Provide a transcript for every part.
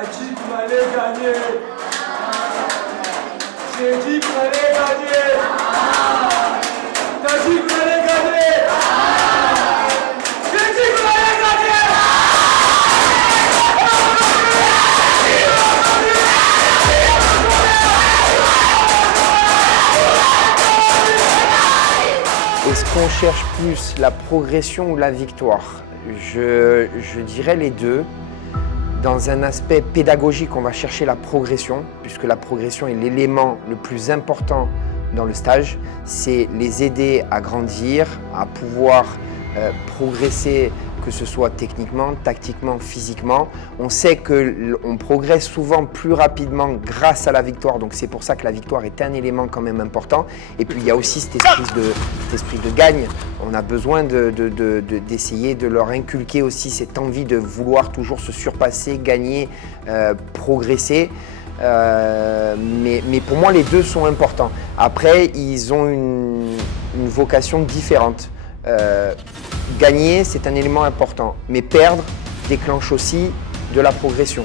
T'as dit qu'on allait gagner. J'ai dit qu'on allait gagner. T'as dit qu'on allait gagner. J'ai dit qu'on allait gagner. Est-ce qu'on cherche plus la progression ou la victoire? Je dirais les deux. Dans un aspect pédagogique, on va chercher la progression, puisque la progression est l'élément le plus important dans le stage. C'est les aider à grandir, à pouvoir progresser, que ce soit techniquement, tactiquement, physiquement. On sait qu'on progresse souvent plus rapidement grâce à la victoire, donc c'est pour ça que la victoire est un élément quand même important. Et puis il y a aussi cet esprit de gagne. On a besoin d'essayer de leur inculquer aussi cette envie de vouloir toujours se surpasser, gagner, progresser. Mais pour moi, les deux sont importants. Après, ils ont une vocation différente. Gagner, c'est un élément important, mais perdre déclenche aussi de la progression.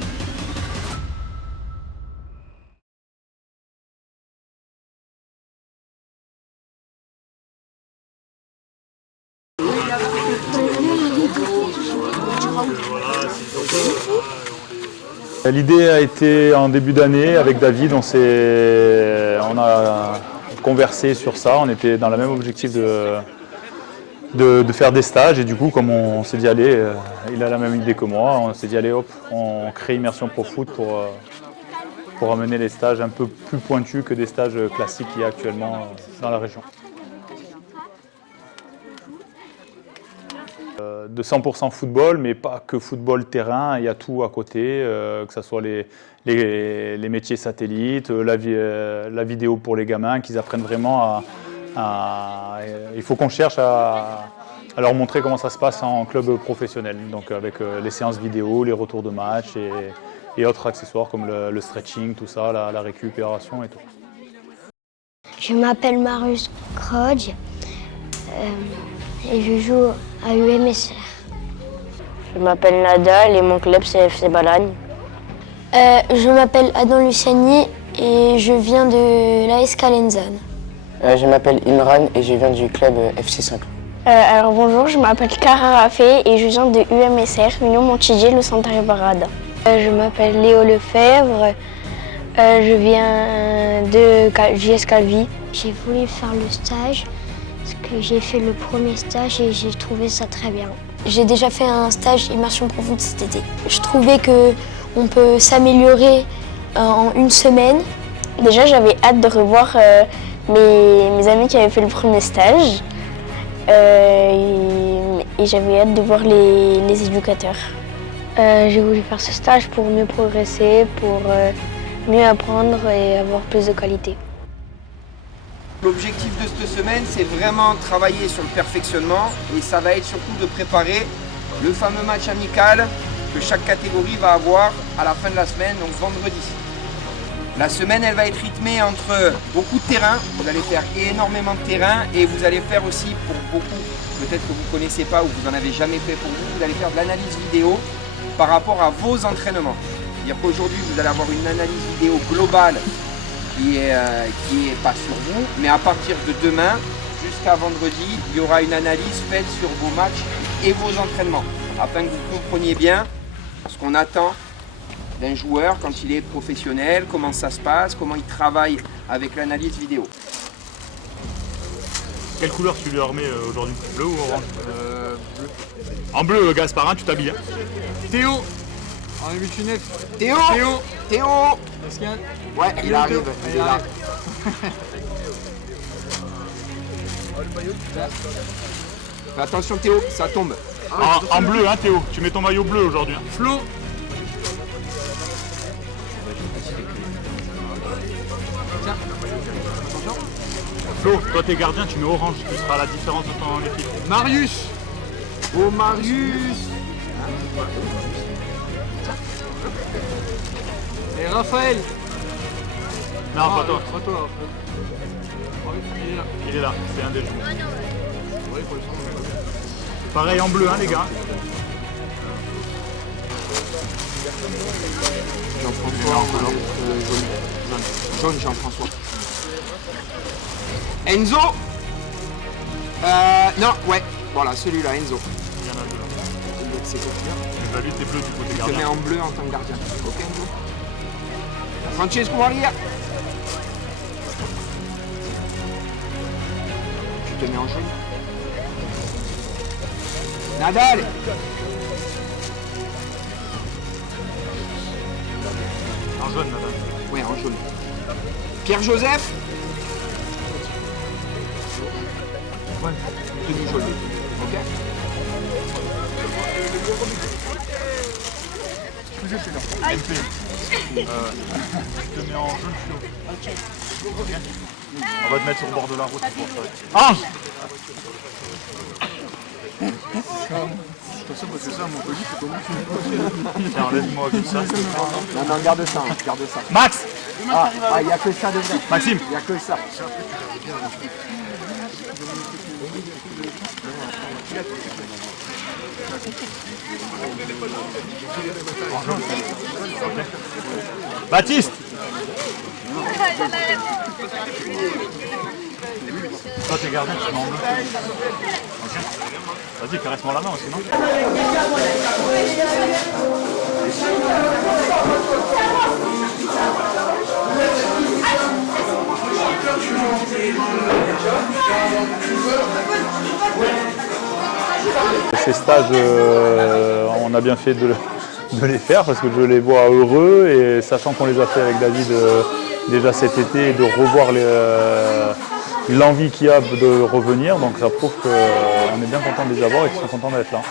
L'idée a été en début d'année avec David, on a conversé sur ça, on était dans le même objectif de faire des stages et du coup comme on s'est dit allez, il a la même idée que moi, on s'est dit allez hop, on crée Immersion Pro Foot pour amener les stages un peu plus pointus que des stages classiques qu'il y a actuellement dans la région. De 100% football, mais pas que football terrain, il y a tout à côté, que ce soit les métiers satellites, la vidéo pour les gamins, qu'ils apprennent vraiment il faut qu'on cherche à leur montrer comment ça se passe en club professionnel, donc avec les séances vidéo, les retours de match et autres accessoires comme le stretching, tout ça, la récupération et tout. Je m'appelle Marius Kroge et je joue à UMSR. Je m'appelle Nadal et mon club c'est FC Balagne. Je m'appelle Adam Luciani et je viens de l'AS Calenzane. Je m'appelle Imran et je viens du club FC Saint-Cloud. Alors bonjour, je m'appelle Cara Rafé et je viens de UMSR, Union Montdidier, le Santa Barada. Je m'appelle Léo Lefebvre, je viens de JS Calvi. J'ai voulu faire le stage parce que j'ai fait le premier stage et j'ai trouvé ça très bien. J'ai déjà fait un stage Immersion Pro Foot cet été. Je trouvais qu'on peut s'améliorer en une semaine. Déjà j'avais hâte de revoir mes amis qui avaient fait le premier stage et j'avais hâte de voir les éducateurs. J'ai voulu faire ce stage pour mieux progresser, pour mieux apprendre et avoir plus de qualité. L'objectif de cette semaine, c'est vraiment travailler sur le perfectionnement et ça va être surtout de préparer le fameux match amical que chaque catégorie va avoir à la fin de la semaine, donc vendredi. La semaine, elle va être rythmée entre beaucoup de terrain, vous allez faire énormément de terrain et vous allez faire aussi pour beaucoup, peut-être que vous ne connaissez pas ou que vous n'en avez jamais fait pour vous allez faire de l'analyse vidéo par rapport à vos entraînements. C'est-à-dire qu'aujourd'hui, vous allez avoir une analyse vidéo globale qui est pas sur vous, mais à partir de demain jusqu'à vendredi, il y aura une analyse faite sur vos matchs et vos entraînements, afin que vous compreniez bien ce qu'on attend d'un joueur quand il est professionnel, comment ça se passe, comment il travaille avec l'analyse vidéo. Quelle couleur tu leur mets aujourd'hui? Bleu ou orange? Bleu. En bleu, Gasparin, tu t'habilles. Théo en 8-9. Théo Théo Ouais, il arrive, il est là. Fais attention Théo, ça tombe. En bleu, hein Théo, tu mets ton maillot bleu aujourd'hui. Flo. Flo, toi t'es gardien, tu mets orange, ce sera la différence de ton équipe. Marius. Oh Marius. Et Raphaël. Non, pas toi. Pas toi. Il est là. Il est là, c'est un des joueurs. Pareil en bleu, hein les gars. Jean-François, jaune Jean-François. Enzo. Non, ouais, voilà, celui-là, Enzo. C'est quoi? La lutte est bleue du côté Je te gardien. mets en bleu en tant que gardien. Ok, Enzo. Francesco Maria. Je te mets en jaune. Nadal. En jaune, madame. Ouais, en jaune. Pierre-Joseph. Ouais, tenue jaune. Ok. Je te mets en jaune fluo. Ok. On va te mettre sur le bord de la route. Ah! Tiens, enlève-moi comme ça. Non, garde ça, garde ça. Max! Ah, il n'y a que ça de vrai. Maxime! Il n'y a que ça. Baptiste! Toi, t'es gardien, tu te mets en bleu. Ok. Vas-y, caresse-moi la main aussi, non? Ces stages, on a bien fait de les faire parce que je les vois heureux et sachant qu'on les a fait avec David déjà cet été et de revoir l'envie qu'il y a de revenir, donc ça prouve qu'on est bien content de les avoir et qu'ils sont contents d'être là.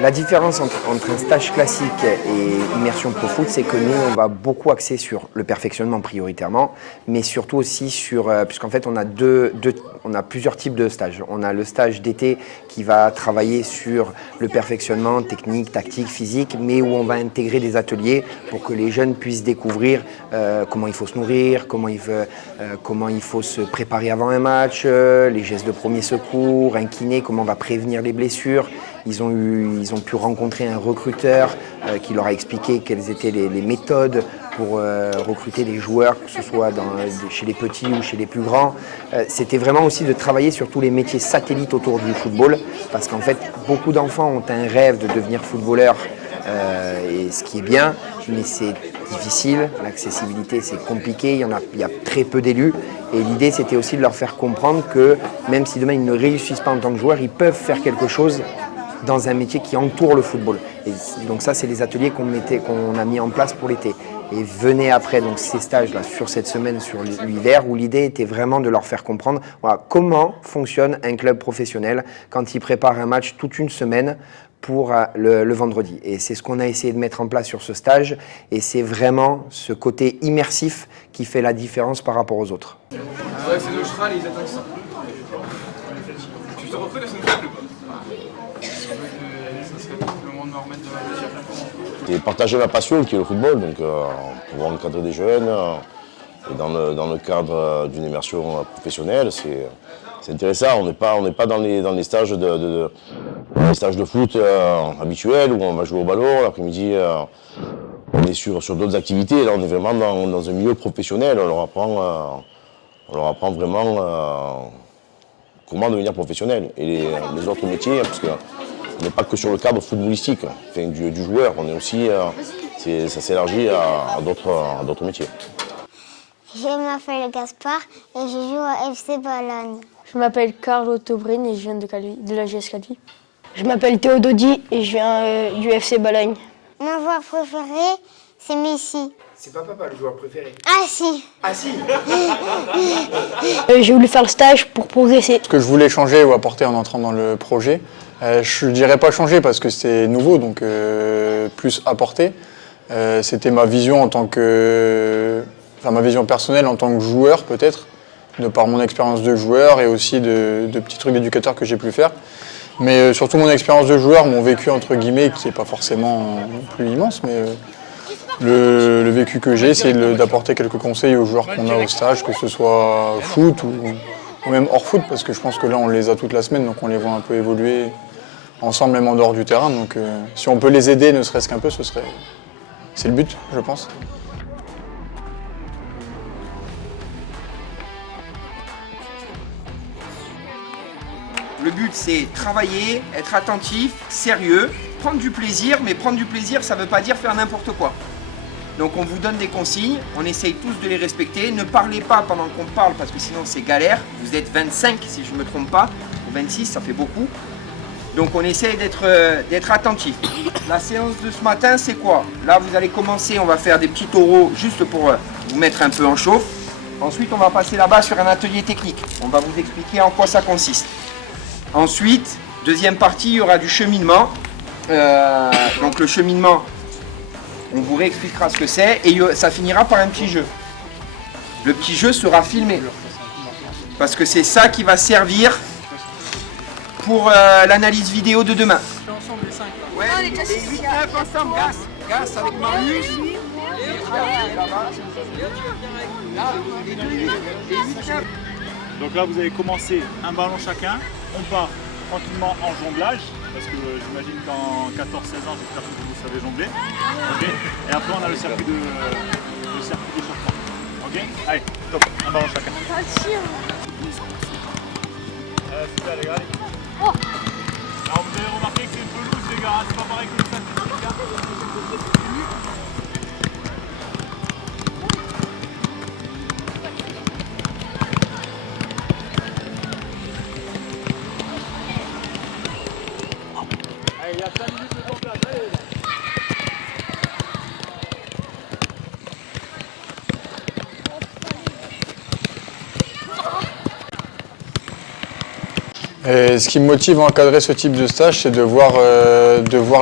La différence entre un stage classique et immersion pro foot, c'est que nous, on va beaucoup axer sur le perfectionnement prioritairement, mais surtout aussi sur, puisqu'en fait, on a plusieurs types de stages. On a le stage d'été qui va travailler sur le perfectionnement technique, tactique, physique, mais où on va intégrer des ateliers pour que les jeunes puissent découvrir comment il faut se nourrir, comment il faut se préparer avant un match, les gestes de premier secours, un kiné, comment on va prévenir les blessures. Ils ont pu rencontrer un recruteur qui leur a expliqué quelles étaient les méthodes pour recruter des joueurs, que ce soit chez les petits ou chez les plus grands. C'était vraiment aussi de travailler sur tous les métiers satellites autour du football, parce qu'en fait, beaucoup d'enfants ont un rêve de devenir footballeur, et ce qui est bien, mais c'est difficile, l'accessibilité c'est compliqué, il y a très peu d'élus, et l'idée c'était aussi de leur faire comprendre que même si demain ils ne réussissent pas en tant que joueurs, ils peuvent faire quelque chose dans un métier qui entoure le football. Et donc ça, c'est les ateliers qu'on a mis en place pour l'été. Et venaient après donc, ces stages-là sur cette semaine, sur l'hiver, où l'idée était vraiment de leur faire comprendre comment fonctionne un club professionnel quand il prépare un match toute une semaine pour le vendredi. Et c'est ce qu'on a essayé de mettre en place sur ce stage. Et c'est vraiment ce côté immersif qui fait la différence par rapport aux autres. Ouais, c'est nos Schral, ils attendent ça. Tu te refais la semaine prochaine ou pas? Et partager ma passion qui est le football, donc pouvoir encadrer des jeunes et dans le cadre d'une immersion professionnelle, c'est intéressant. On n'est pas dans les stages les stages de foot habituels où on va jouer au ballon, l'après-midi on est sur d'autres activités. Là on est vraiment dans un milieu professionnel, on leur apprend vraiment comment devenir professionnel. Et les autres métiers, parce que on n'est pas que sur le cadre footballistique, enfin, du joueur, on est aussi, ça s'élargit à d'autres métiers. Je m'appelle Gaspard et je joue à FC Bologne. Je m'appelle Carlo Tobrin et je viens de la GS Calvi. Je m'appelle Théo Dodi et je viens du FC Bologne. Mon joueur préféré, c'est Messi. C'est pas papa le joueur préféré. Ah si. Ah si. J'ai voulu faire le stage pour progresser. Ce que je voulais changer ou apporter en entrant dans le projet, je ne dirais pas changer parce que c'est nouveau, donc plus apporter. C'était ma vision ma vision personnelle en tant que joueur peut-être, de par mon expérience de joueur et aussi de petits trucs d'éducateur que j'ai pu faire. Mais surtout mon expérience de joueur, mon vécu entre guillemets, qui n'est pas forcément non plus immense, mais le vécu que j'ai, c'est d'apporter quelques conseils aux joueurs qu'on a au stage, que ce soit foot ou même hors foot, parce que je pense que là on les a toute la semaine, donc on les voit un peu évoluer ensemble, même en dehors du terrain. Donc si on peut les aider, ne serait-ce qu'un peu, ce serait c'est le but, je pense. Le but, c'est travailler, être attentif, sérieux, prendre du plaisir, mais prendre du plaisir, ça ne veut pas dire faire n'importe quoi. Donc on vous donne des consignes, on essaye tous de les respecter. Ne parlez pas pendant qu'on parle parce que sinon c'est galère. Vous êtes 25 si je ne me trompe pas, ou 26, ça fait beaucoup. Donc on essaye d'être attentif. La séance de ce matin, c'est quoi? Là, vous allez commencer, on va faire des petits taureaux juste pour vous mettre un peu en chauffe. Ensuite, on va passer là-bas sur un atelier technique. On va vous expliquer en quoi ça consiste. Ensuite, deuxième partie, il y aura du cheminement. Donc le cheminement, on vous réexpliquera ce que c'est et ça finira par un petit jeu. Le petit jeu sera filmé parce que c'est ça qui va servir pour l'analyse vidéo de demain. Ensemble les 5. Ouais, les 8-9 ensemble, Gas avec Marius. Là, les 8-9. Donc là, vous avez commencé un ballon chacun. On part tranquillement en jonglage, parce que j'imagine qu'en 14-16 ans, j'espère que vous savez jongler. Okay. Et après, on a le circuit d'échauffement. Ok. Allez, top, un ballon chacun. Super les gars, allez. Alors vous avez remarqué que c'est une pelouse les gars, c'est pas pareil que le satellite les gars. Il y a 5 minutes de temps place, allez. Et ce qui me motive à encadrer ce type de stage, c'est de voir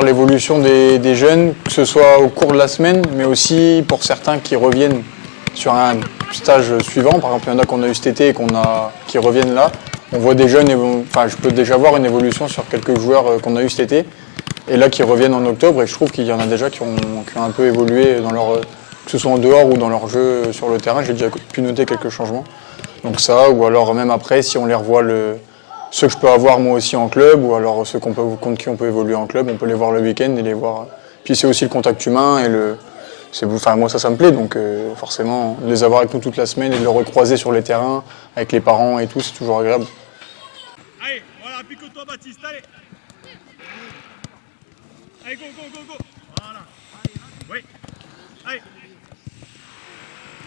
l'évolution des jeunes, que ce soit au cours de la semaine, mais aussi pour certains qui reviennent sur un stage suivant. Par exemple, il y en a qu'on a eu cet été et qui reviennent là. On voit des jeunes, je peux déjà voir une évolution sur quelques joueurs qu'on a eu cet été. Et là, qui reviennent en octobre, et je trouve qu'il y en a déjà qui ont un peu évolué, que ce soit en dehors ou dans leur jeu sur le terrain. J'ai déjà pu noter quelques changements. Donc ça, ou alors même après, si on les revoit, ceux que je peux avoir moi aussi en club, ou alors ceux contre qui on peut évoluer en club, on peut les voir le week-end et les voir. Puis c'est aussi le contact humain, et moi ça me plaît, donc forcément, de les avoir avec nous toute la semaine et de les recroiser sur les terrains, avec les parents et tout, c'est toujours agréable. Allez, voilà, pique-toi Baptiste, allez. Allez, go, go, go, go. Voilà. Oui. Allez.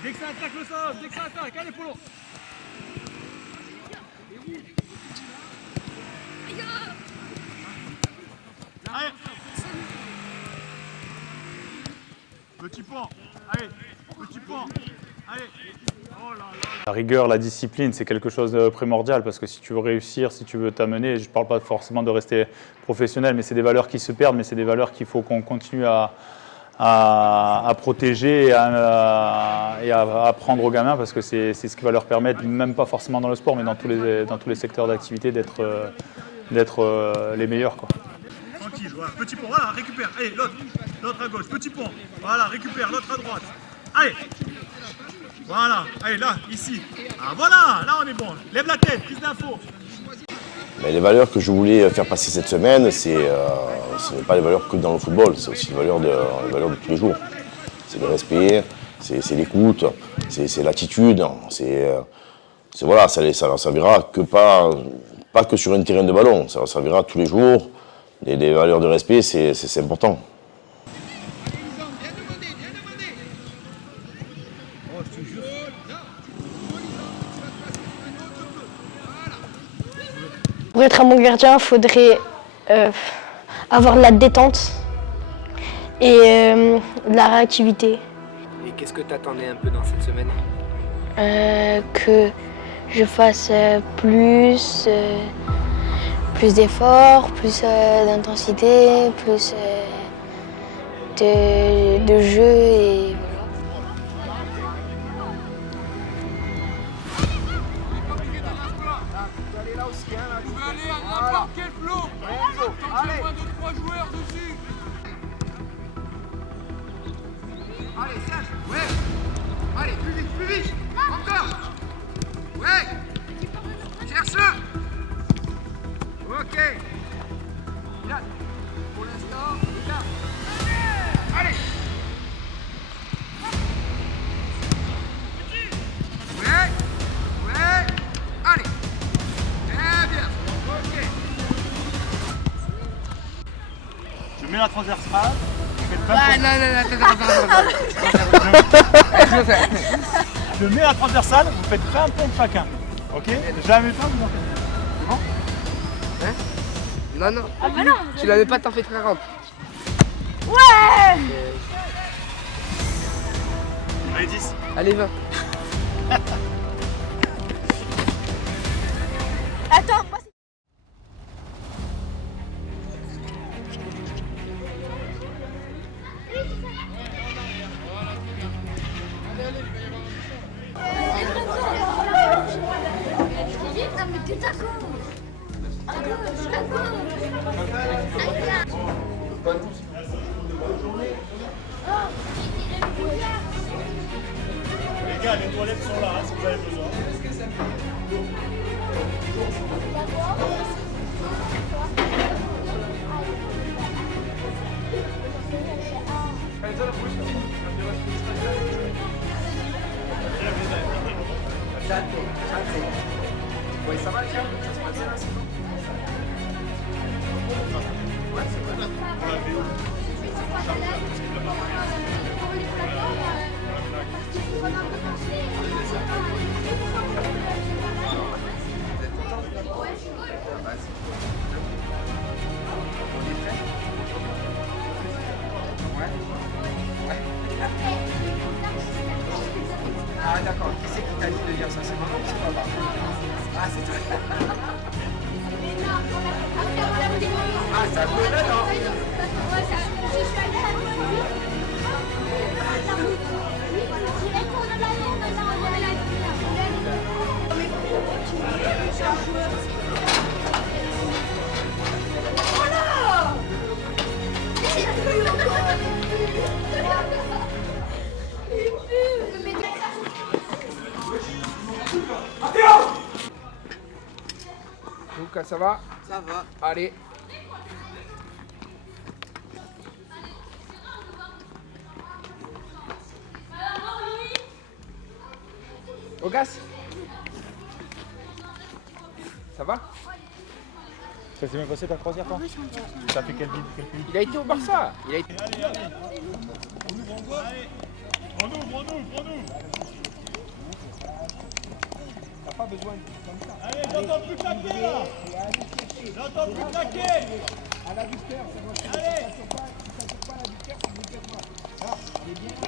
Dès que ça attaque le sol, dès que ça attaque, allez, Polo. Allez. Petit pont. Allez. Petit pont. Allez. Oh là là. La rigueur, la discipline, c'est quelque chose de primordial parce que si tu veux réussir, si tu veux t'amener, je ne parle pas forcément de rester professionnel, mais c'est des valeurs qui se perdent, mais c'est des valeurs qu'il faut qu'on continue à protéger et à apprendre aux gamins parce que c'est ce qui va leur permettre, même pas forcément dans le sport, mais dans tous les secteurs d'activité, d'être les meilleurs, quoi. Tranquille, voilà, petit pont, voilà, récupère. Allez, l'autre à gauche, petit pont. Voilà, récupère, l'autre à droite. Allez. Voilà, allez là, ici. Ah voilà, là on est bon. Lève la tête, plus d'infos. Mais les valeurs que je voulais faire passer cette semaine, ce n'est pas les valeurs que dans le football, c'est aussi les valeurs de tous les jours. C'est le respect, c'est l'écoute, c'est l'attitude, voilà, ça leur servira que pas que sur un terrain de ballon, ça leur servira tous les jours. Les valeurs de respect, c'est important. Pour être un bon gardien, il faudrait avoir de la détente et de la réactivité. Et qu'est-ce que tu attendais un peu dans cette semaine? Que je fasse plus d'efforts, plus d'intensité, plus de jeu et Allez, Serge, ouais. Allez, plus vite, encore. Ouais. Cherche-le. Ok. Là, pour l'instant, là. Allez. la transversale, vous faites 20 Je mets la transversale, vous faites 20 pompes chacun. Ok? Jamais pas, vous en faites. Hein? Non, non. Ah bah non. Tu l'avais pas, t'en fais 40. Ouais. Allez, 10. Allez, 20. Attends, moi Les gars, les toilettes sont là hein, si vous avez besoin. Ouais, ça va les gars? Ça se passe bien la saison? Ouais, c'est vrai. Ah d'accord, qui c'est qui t'a dit de dire ça? C'est maman ou c'est papa? Ah c'est toi. Ah ça peut là non? Lucas, ça va? Ça va. Allez. Ogas? Ça va? Ça s'est bien passé ta croisière toi? T'as fait quel pays? Il a été au Barça. Il a été... Allez, allez. On ouvre. T'as pas besoin de comme ça. Allez, j'entends plus claquer là. J'entends plus claquer. À la buteur, c'est moi qui allez. Ça ne pas à la buteur, c'est vous faites moi. Là, il est bien là,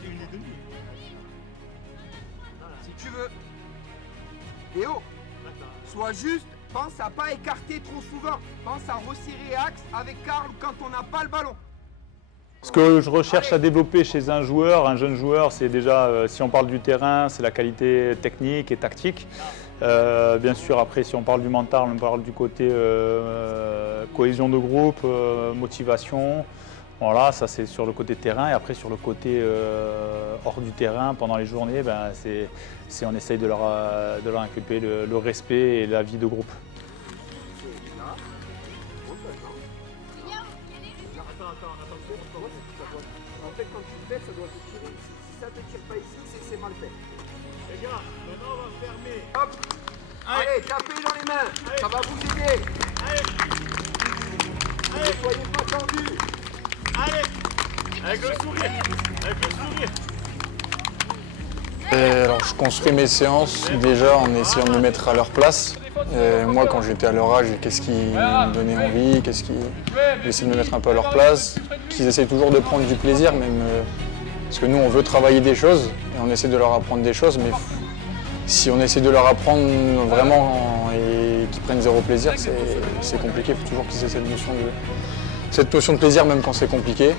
c'est une et demie. Si tu veux. Léo, sois juste, pense à pas écarter trop souvent. Pense à resserrer axe avec Karl quand on n'a pas le ballon. Ce que je recherche à développer chez un jeune joueur, c'est déjà, si on parle du terrain, c'est la qualité technique et tactique. Bien sûr, après, si on parle du mental, on parle du côté cohésion de groupe, motivation. Voilà, ça c'est sur le côté terrain. Et après, sur le côté hors du terrain, pendant les journées, ben, on essaye de leur inculper le respect et la vie de groupe. En fait, quand tu te fais, ça doit se tirer ici. Si ça ne te tire pas ici, c'est que c'est mal fait. Les gars, maintenant on va fermer. Hop. Allez, tapez dans les mains. Allez. Ça va vous aider. Allez. Ne soyez pas tendus. Allez. Avec le sourire. Alors, je construis mes séances déjà en essayant de me mettre à leur place. Moi, quand j'étais à leur âge, qu'est-ce qui me donnait envie, j'essaie de me mettre un peu à leur place, qu'ils essayent toujours de prendre du plaisir, même parce que nous, on veut travailler des choses et on essaie de leur apprendre des choses, mais si on essaie de leur apprendre vraiment et qu'ils prennent zéro plaisir, c'est compliqué. Il faut toujours qu'ils aient cette notion de plaisir, même quand c'est compliqué.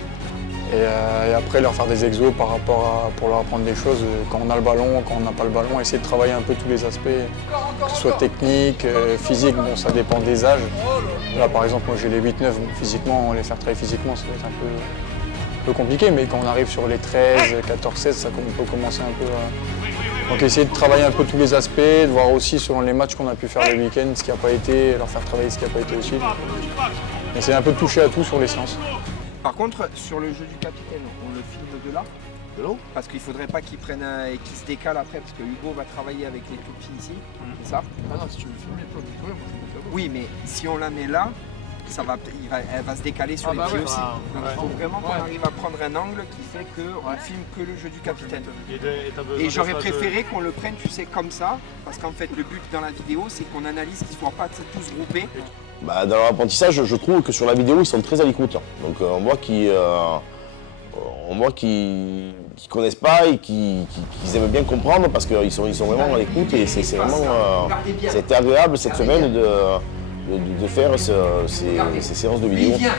Et après leur faire des exos pour leur apprendre des choses quand on a le ballon, quand on n'a pas le ballon, essayer de travailler un peu tous les aspects, que ce soit technique, physique, bon ça dépend des âges. Là par exemple moi j'ai les 8-9, physiquement, les faire travailler physiquement ça va être un peu compliqué, mais quand on arrive sur les 13, 14, 16, on peut commencer un peu à... Donc essayer de travailler un peu tous les aspects, de voir aussi selon les matchs qu'on a pu faire le week-end, ce qui n'a pas été, leur faire travailler ce qui n'a pas été aussi. Essayer un peu de toucher à tout sur les séances. Par contre, sur le jeu du capitaine, on le filme de là. Parce qu'il ne faudrait pas qu'il prenne et qu'il se décale après, parce que Hugo va travailler avec les tout petits ici, c'est ça? Ah non, si tu veux filmer, toi, moi je peux. Oui, mais si on la met là, elle va se décaler sur les pieds aussi. Donc il faut vraiment qu'on arrive à prendre un angle qui fait qu'on filme que le jeu du capitaine. Et j'aurais préféré qu'on le prenne, tu sais, comme ça, parce qu'en fait le but dans la vidéo, c'est qu'on analyse qu'ils ne soient pas tous groupés. Bah, dans l'apprentissage, je trouve que sur la vidéo, ils sont très à l'écoute. Donc on voit qu'ils connaissent pas et qu'ils aiment bien comprendre parce qu'ils sont vraiment à l'écoute et c'est vraiment c'était agréable cette semaine de faire ces séances de vidéo. Il vient,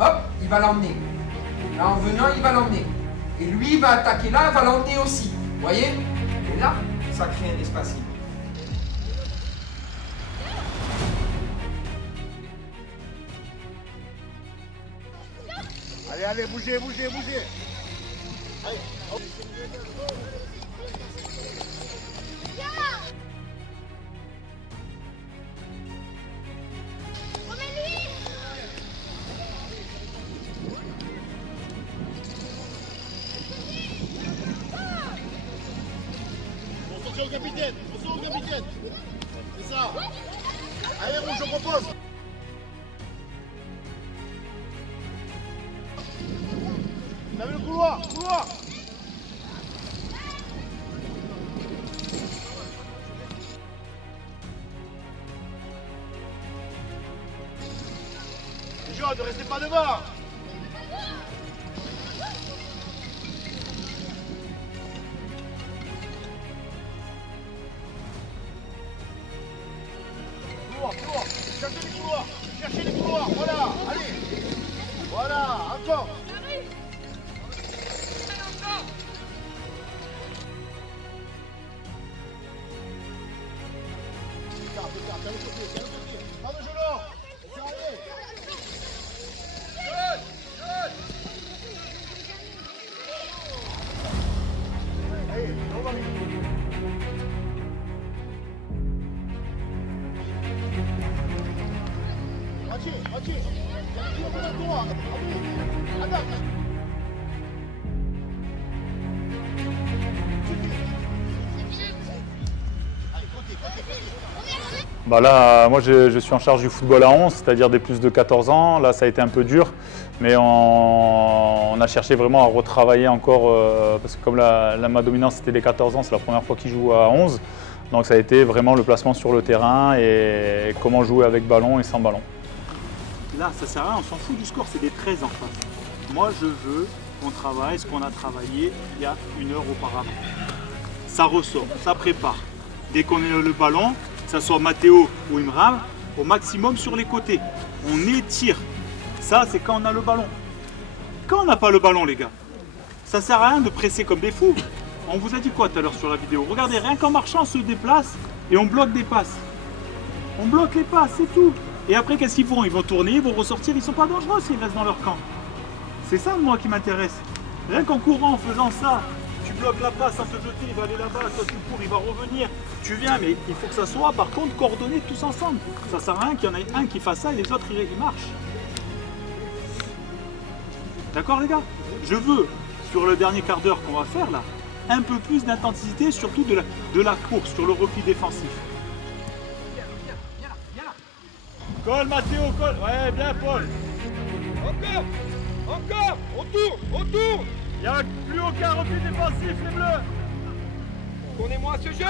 hop, il va l'emmener. Là en venant, il va l'emmener. Et lui, il va attaquer là, il va l'emmener aussi. Vous voyez? Et là, ça crée un espace libre. Allez, allez, bougez, bougez, bougez. Allez. Attention au capitaine, attention au capitaine. C'est ça. Allez, rouge, je propose. Vous avez le couloir, couloir. Les gens, ne restez pas devant. Couloir, cherchez les couloirs, cherchez les couloirs, voilà, allez. Voilà, encore. Bah là, moi je suis en charge du football à 11, c'est-à-dire des plus de 14 ans. Là, ça a été un peu dur, mais on a cherché vraiment à retravailler encore, parce que comme ma dominance c'était les 14 ans, c'est la première fois qu'ils jouent à 11. Donc ça a été vraiment le placement sur le terrain et comment jouer avec ballon et sans ballon. Là, ça sert à rien, on s'en fout du score, c'est des 13 en face. Moi, je veux qu'on travaille ce qu'on a travaillé il y a 1 heure auparavant. Ça ressort, ça prépare. Dès qu'on a le ballon, que ce soit Mathéo ou Imran, au maximum sur les côtés. On étire. Ça, c'est quand on a le ballon. Quand on n'a pas le ballon, les gars, ça sert à rien de presser comme des fous. On vous a dit quoi tout à l'heure sur la vidéo? Regardez, rien qu'en marchant, on se déplace et on bloque des passes. On bloque les passes, c'est tout. Et après, qu'est-ce qu'ils font? Ils vont tourner, ils vont ressortir, ils ne sont pas dangereux s'ils restent dans leur camp. C'est ça, moi, qui m'intéresse. Rien qu'en courant, en faisant ça, tu bloques la passe sans te jeter, il va aller là-bas, toi tu cours, il va revenir. Tu viens, mais il faut que ça soit, par contre, coordonné tous ensemble. Ça sert à rien qu'il y en ait un qui fasse ça et les autres, ils marchent. D'accord, les gars? Je veux, sur le dernier quart d'heure qu'on va faire, là, un peu plus d'intensité, surtout de la course, sur le repli défensif. Colle, Mathéo, colle. Ouais, bien, Paul. Encore, encore, on tourne. Il n'y a plus aucun repli défensif, les bleus. Tournez-moi ce jeu.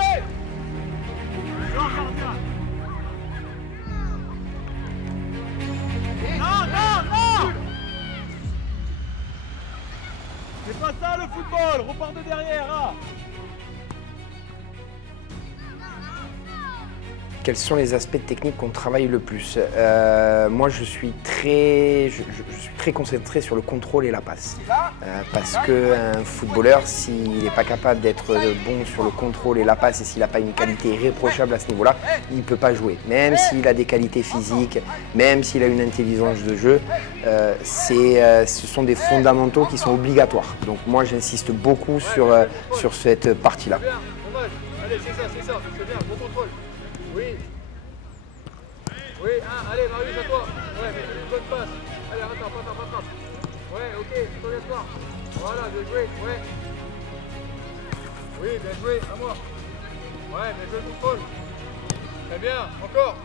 Jean gardien. Non. C'est pas ça le football, repart de derrière, hein. Quels sont les aspects techniques qu'on travaille le plus? Moi, je suis très concentré sur le contrôle et la passe. Parce qu'un footballeur, s'il n'est pas capable d'être bon sur le contrôle et la passe et s'il n'a pas une qualité irréprochable à ce niveau-là, il ne peut pas jouer. Même s'il a des qualités physiques, même s'il a une intelligence de jeu, ce sont des fondamentaux qui sont obligatoires. Donc moi, j'insiste beaucoup sur cette partie-là. Allez, c'est ça, c'est bien, bon contrôle. Oui, allez, Marius, à toi. Ouais, mais une bonne passe. Allez, rattrape. Ouais, ok, plutôt bien soir. Voilà, bien joué, ouais. Oui, bien joué, à moi. Ouais, bien joué le contrôle. Très bien, encore.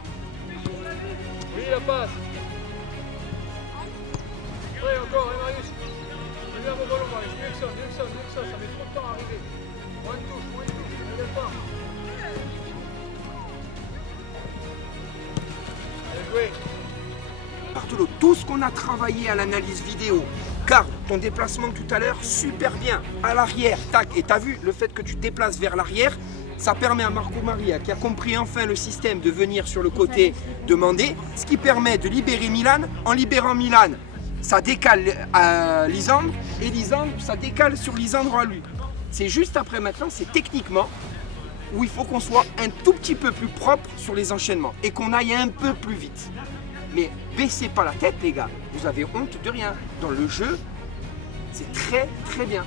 Oui, la passe. Oui, encore, et Marius. Fais bien mon ballon, Marius. Mieux que ça, mieux que ça, mieux que ça. Ça met trop de temps à arriver. Moins de touche, regarde pas. Bien joué. Bartolo, tout ce qu'on a travaillé à l'analyse vidéo, garde ton déplacement tout à l'heure super bien, à l'arrière, tac, et t'as vu le fait que tu te déplaces vers l'arrière, ça permet à Marco Maria, qui a compris enfin le système, de venir sur le côté demander, ce qui permet de libérer Milan. En libérant Milan, ça décale Lisandre, et Lisandre, ça décale sur Lisandre à lui. C'est juste après maintenant, c'est techniquement où il faut qu'on soit un tout petit peu plus propre sur les enchaînements et qu'on aille un peu plus vite. Mais baissez pas la tête, les gars, vous avez honte de rien. Dans le jeu, c'est très très bien.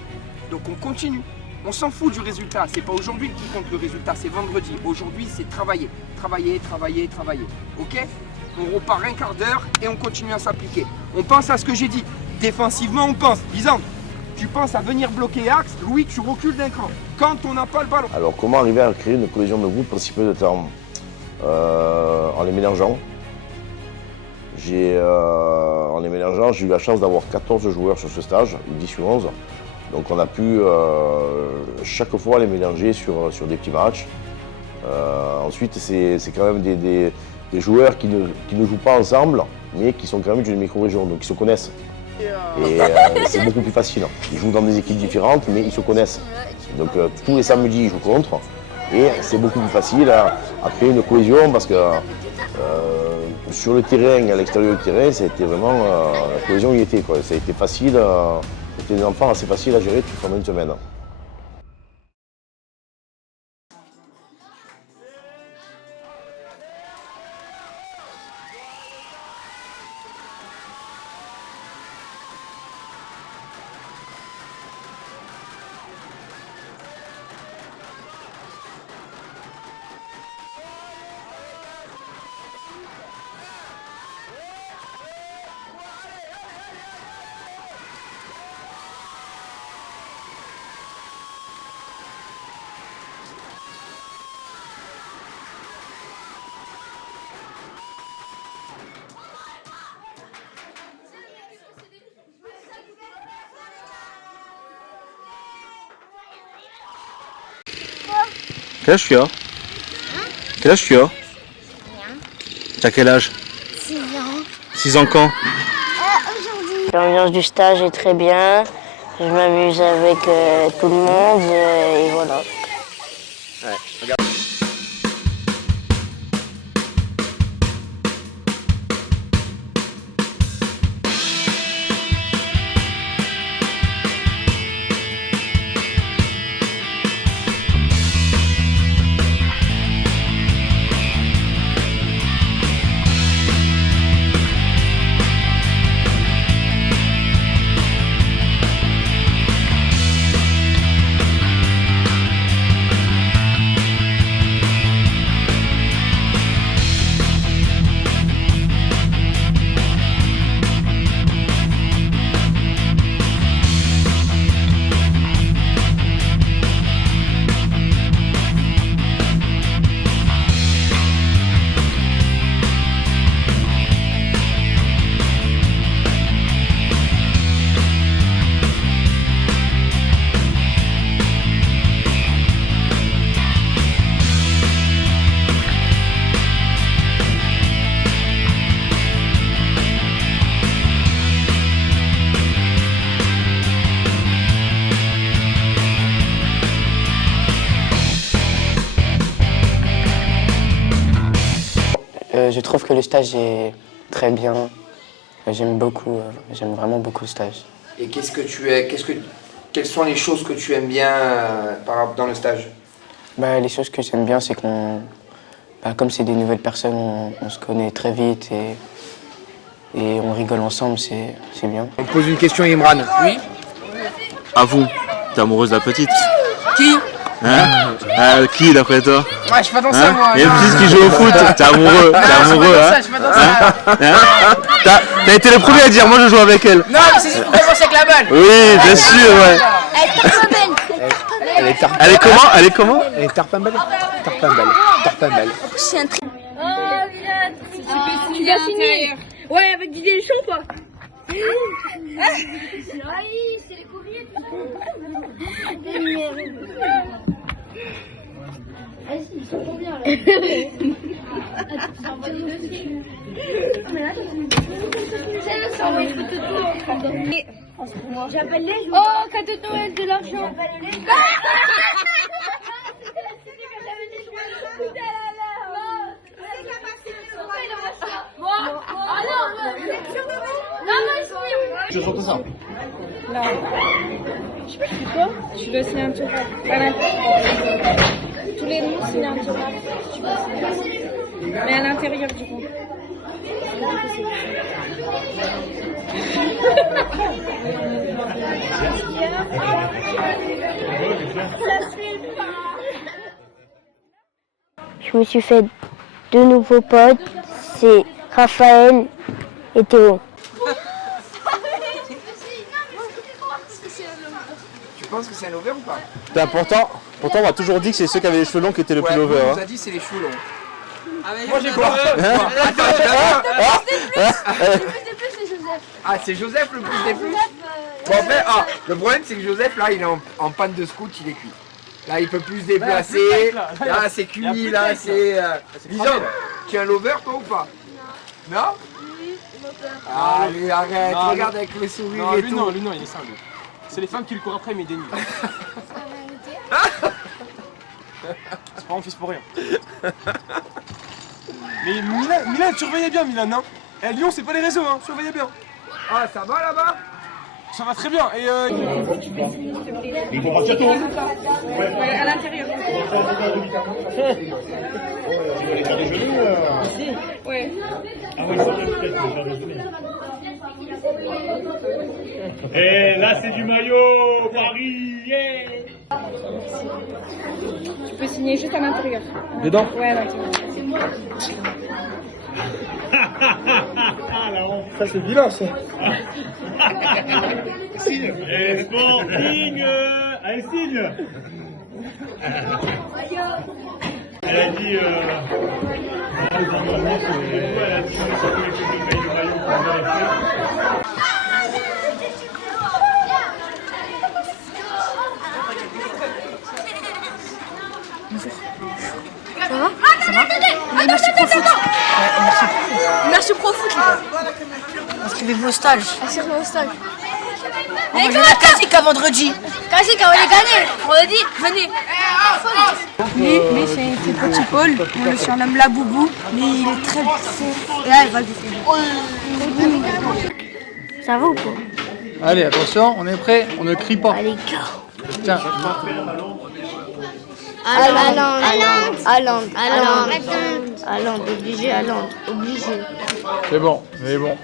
Donc on continue. On s'en fout du résultat. C'est pas aujourd'hui qui compte le résultat, c'est vendredi. Aujourd'hui, c'est travailler. Travailler, travailler, travailler. Ok? On repart un quart d'heure et on continue à s'appliquer. On pense à ce que j'ai dit. Défensivement, on pense. Lisandre, tu penses à venir bloquer axe. Louis, tu recules d'un cran. Quand on n'a pas le ballon. Alors comment arriver à créer une cohésion de groupe en si peu de temps? En les mélangeant. En les mélangeant, j'ai eu la chance d'avoir 14 joueurs sur ce stage, 10 sur 11. Donc on a pu chaque fois les mélanger sur des petits matchs. Ensuite, c'est quand même des joueurs qui ne jouent pas ensemble, mais qui sont quand même d'une micro-région, donc ils se connaissent. Et c'est beaucoup plus facile. Ils jouent dans des équipes différentes, mais ils se connaissent. Donc tous les samedis, ils jouent contre. Et c'est beaucoup plus facile à créer une cohésion parce que sur le terrain et à l'extérieur du terrain, c'était vraiment la cohésion y était, quoi. Ça a été facile, c'était des enfants assez faciles à gérer pendant une semaine. Quel âge tu as? Quel âge tu as? Tu as quel âge? 6 ans. 6 ans quand? Aujourd'hui. L'ambiance du stage est très bien. Je m'amuse avec tout le monde et voilà. Ouais, regarde. Je trouve que le stage est très bien. J'aime vraiment beaucoup le stage. Et quelles sont les choses que tu aimes bien dans le stage? Les choses que j'aime bien, c'est qu'on, comme c'est des nouvelles personnes, on se connaît très vite et on rigole ensemble, c'est bien. On te pose une question, Imran. Oui. Avoue, t'es amoureuse de la petite? Qui? Hein? Qui d'après toi? Ouais, je suis pas dans ça, moi. Il y a une petite qui joue au foot, t'es amoureux, hein? Je suis pas dans ça. T'as été le premier à dire, moi je joue avec elle. Non, mais c'est juste pour commencer avec la balle. Oui, bien sûr, ouais. Elle est comment? Elle est comment? Elle est tarpambelle. Tarpambelle. C'est un tri. Tu vas signer. Ouais, avec Didier Deschamps, quoi. C'est les courriers. Ils sont combien là? J'appelle les joueurs. Oh, cadeau de Noël, de l'argent. Je sens tout ça. Non. Je sais pas, c'est quoi? Tu dois signer un tiroir. Tous les mots, signer un tiroir. Mais à l'intérieur du coup. Je me suis fait 2 nouveaux potes, c'est Raphaël et Théo. Tu penses que c'est un lover ou pas? Pourtant, on m'a toujours dit que c'est ceux qui avaient les cheveux longs qui étaient le plus lover. On nous a dit c'est les cheveux longs. Moi j'ai quoi? Ah, c'est Joseph le plus des plus? Bon, en fait, le problème c'est que Joseph là il est en panne de scout, il est cuit. Là il peut plus se déplacer, là c'est cuit, là c'est... Disons, tu es un lover toi ou pas? Non? Ah lui arrête, regarde avec le sourire et tout. Lui non, il est ça lui. C'est les femmes qui lui courent après mais il dénie. C'est pas mon fils pour rien. Mais Milan, surveillez bien Milan, hein. Et Lyon c'est pas les réseaux, hein, surveillez bien. Ah ça va là-bas? Ça va très bien et Il faut partir tôt. Ouais, à l'intérieur. Ouais. Ah oui, peut-être. Et là c'est du maillot, Paris, yeah. Tu peux signer juste à l'intérieur. Dedans? Ouais, là. La honte. Ça c'est vilain ça. Et Sporting, elle signe. Elle a dit, Ça va? Ça va? Merci Pro Foot. Merci Pro Foot. Inscrivez-vous au stage. Inscrivez-vous au stage. On va jouer la classique à vendredi. Classique, on va les gagner. On a dit, venez. Lui, c'est petit Paul. On le surnomme la Boubou. Mais il est très fort. Là, il va le faire. Ça va ou pas? Allez, attention, on est prêt, on ne crie pas. Allez, go. Tiens. Allende, obligé, Allende, obligé. C'est bon, c'est bon.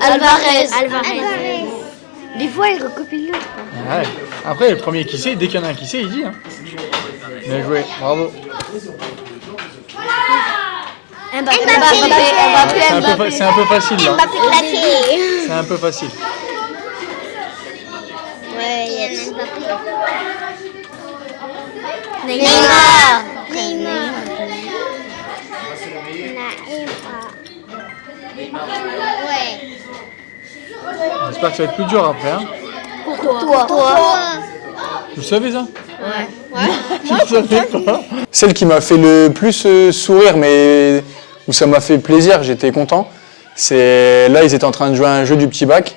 Alvarez. Des fois, il recopie l'autre. Ouais. Après, le premier qui sait, dès qu'il y en a un qui sait, il dit. Hein. Bien joué, bravo. Mbappé. C'est un peu facile là. Mbappé claqué. C'est un peu facile. Ouais, il y a Mbappé. Neymar. Ouais. J'espère que ça va être plus dur après. Hein. Pour toi. Vous savez ça? Ouais. Je ne savais pas. Celle qui m'a fait le plus sourire, mais où ça m'a fait plaisir, j'étais content, c'est là ils étaient en train de jouer à un jeu du petit bac.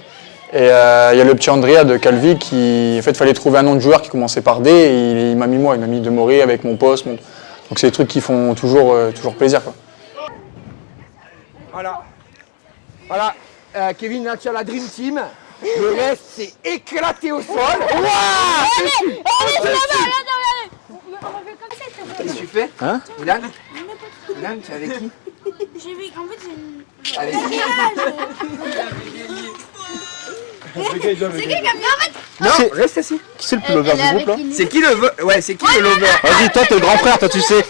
Et il y a le petit Andrea de Calvi qui, en fait, fallait trouver un nom de joueur qui commençait par D. Et il m'a mis moi, il m'a mis Demoré avec mon poste. Donc c'est des trucs qui font toujours plaisir, quoi. Voilà. Kevin, là tu as la Dream Team. Le reste c'est éclaté au sol. Waouh! Qu'est-ce que tu fais? Hein? Milan, tu es avec qui? J'ai vu, en fait, j'ai Avec qui? C'est qui qui a mis en fait? Non, reste assis. Qui c'est le plus lover du groupe là? C'est qui le lover? Ouais, c'est qui le lover? Vas-y, toi t'es le grand frère, toi tu sais.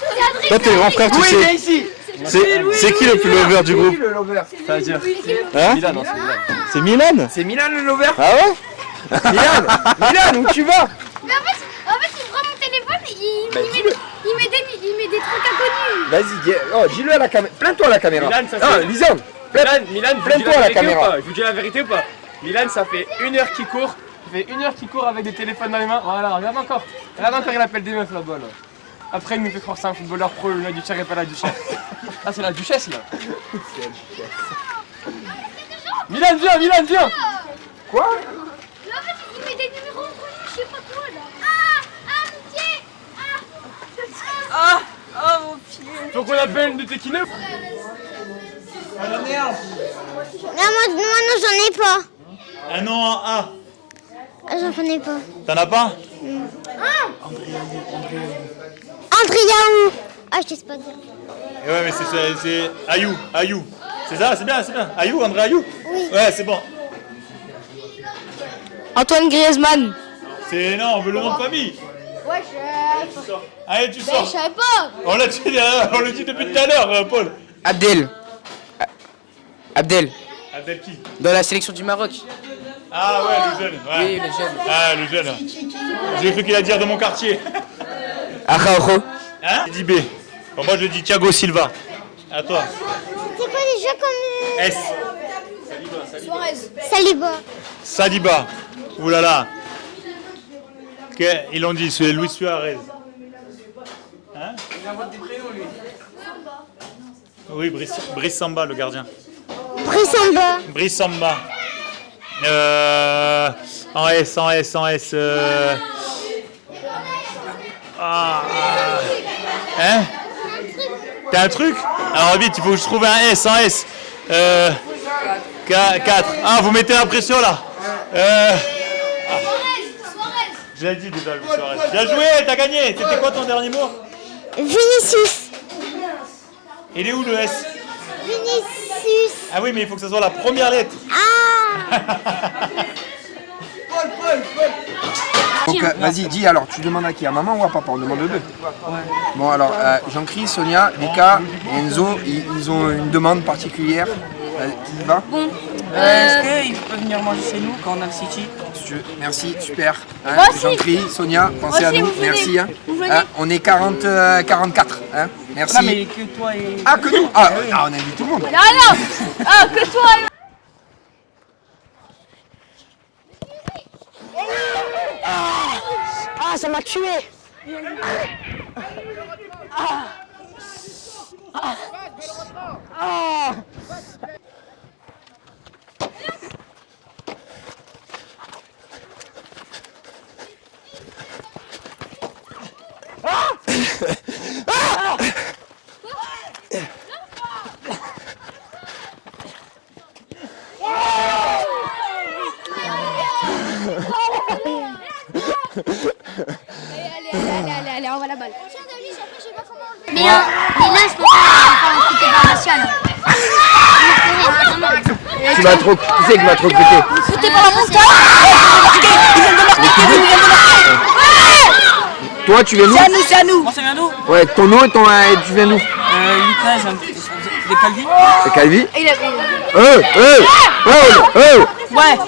Toi t'es le grand frère, tu Oui, sais. viens ici. C'est qui le plus lover du groupe? le lover? C'est-à-dire hein? Milan, non, c'est Milan. C'est Milan? C'est Milan le lover? Ah ouais? Milan, où tu vas? Mais en fait, il prend mon téléphone et il met des trucs inconnus. Vas-y, dis-le à la caméra. Plains-toi à la caméra. Milan, ça Ah, fait... Lisanne, Milan, plains-toi à la caméra. Je vous dis la vérité ou pas? Milan, ça fait 1 heure qu'il court. Ça fait 1 heure qu'il court avec des téléphones dans les mains. Voilà, regarde encore. Regarde encore, il appelle des meufs là-bas. Là. Après, il nous fait croire que c'est un footballeur pro, la duchesse et pas la duchesse. Ah, c'est la duchesse là. Milan, viens. Quoi? En fait, il met des numéros inconnus, je sais pas quoi là. Ah, mon pied. Faut qu'on appelle une de tes kinés. Non, moi j'en ai pas. Un nom en A. J'en ai pas. T'en as pas? Andriaou. Ah, je sais pas dire. Eh ouais, mais c'est Ayou. C'est ça, c'est bien. Ayou, André Ayou? Oui. Ouais, c'est bon. Antoine Griezmann. Non, on veut le nom de famille. Ouais, Allez, tu sors. je savais pas. On le dit depuis tout à l'heure, Paul. Abdel. Abdel qui? Dans la sélection du Maroc. Ah ouais, le jeune. Ouais. Oui, le jeune. Ah, le jeune. J'ai cru qu'il allait dire de mon quartier. Araujo. Hein? Dit B. Bon, moi je dis Thiago Silva. À toi. C'est quoi les jeux comme... S. Saliba. Ouh là là. Ils l'ont dit, c'est Luis Suarez. Hein? Oui, Brice Samba, le gardien. Brice Samba. En S. Hein? T'as un truc? Alors vite, il faut que je trouve un S, en S. 4. Ah, vous mettez la pression là. Je l'ai dit déjà, Luis Suarez. Bien joué, t'as gagné. C'était quoi ton dernier mot? Vinicius. Il est où le S? Vinicius. Ah oui, mais il faut que ce soit la première lettre. Ah. Donc vas-y, dis alors, tu demandes à qui? À maman ou à papa? On demande aux deux. Bon alors, Jean-Christ, Sonia, Lucas et Enzo, ils ont une demande particulière. Qui y va? Bon, est-ce qu'il peut venir manger chez nous quand on a le City? Merci, super. Hein, Moi aussi. Jean-Christ, Sonia, pensez à nous, merci. Hein. On est 44. Hein. Merci. Non mais que toi et... Ah, que nous? Ah, on invite tout le monde. Non. Ah, que toi et... Ah, ça m'a tué. Allez, on va la balle. Mais là, c'est pour un coup international. Qui va trop, qui c'est qui va trop recruter? Foutez par la montagne. Toi, tu viens d'où? C'est à nous. Moi, ça vient d'où? Ouais, ton nom et tu viens d'où? Lucas, des Calvi. C'est Calvi? Ouais.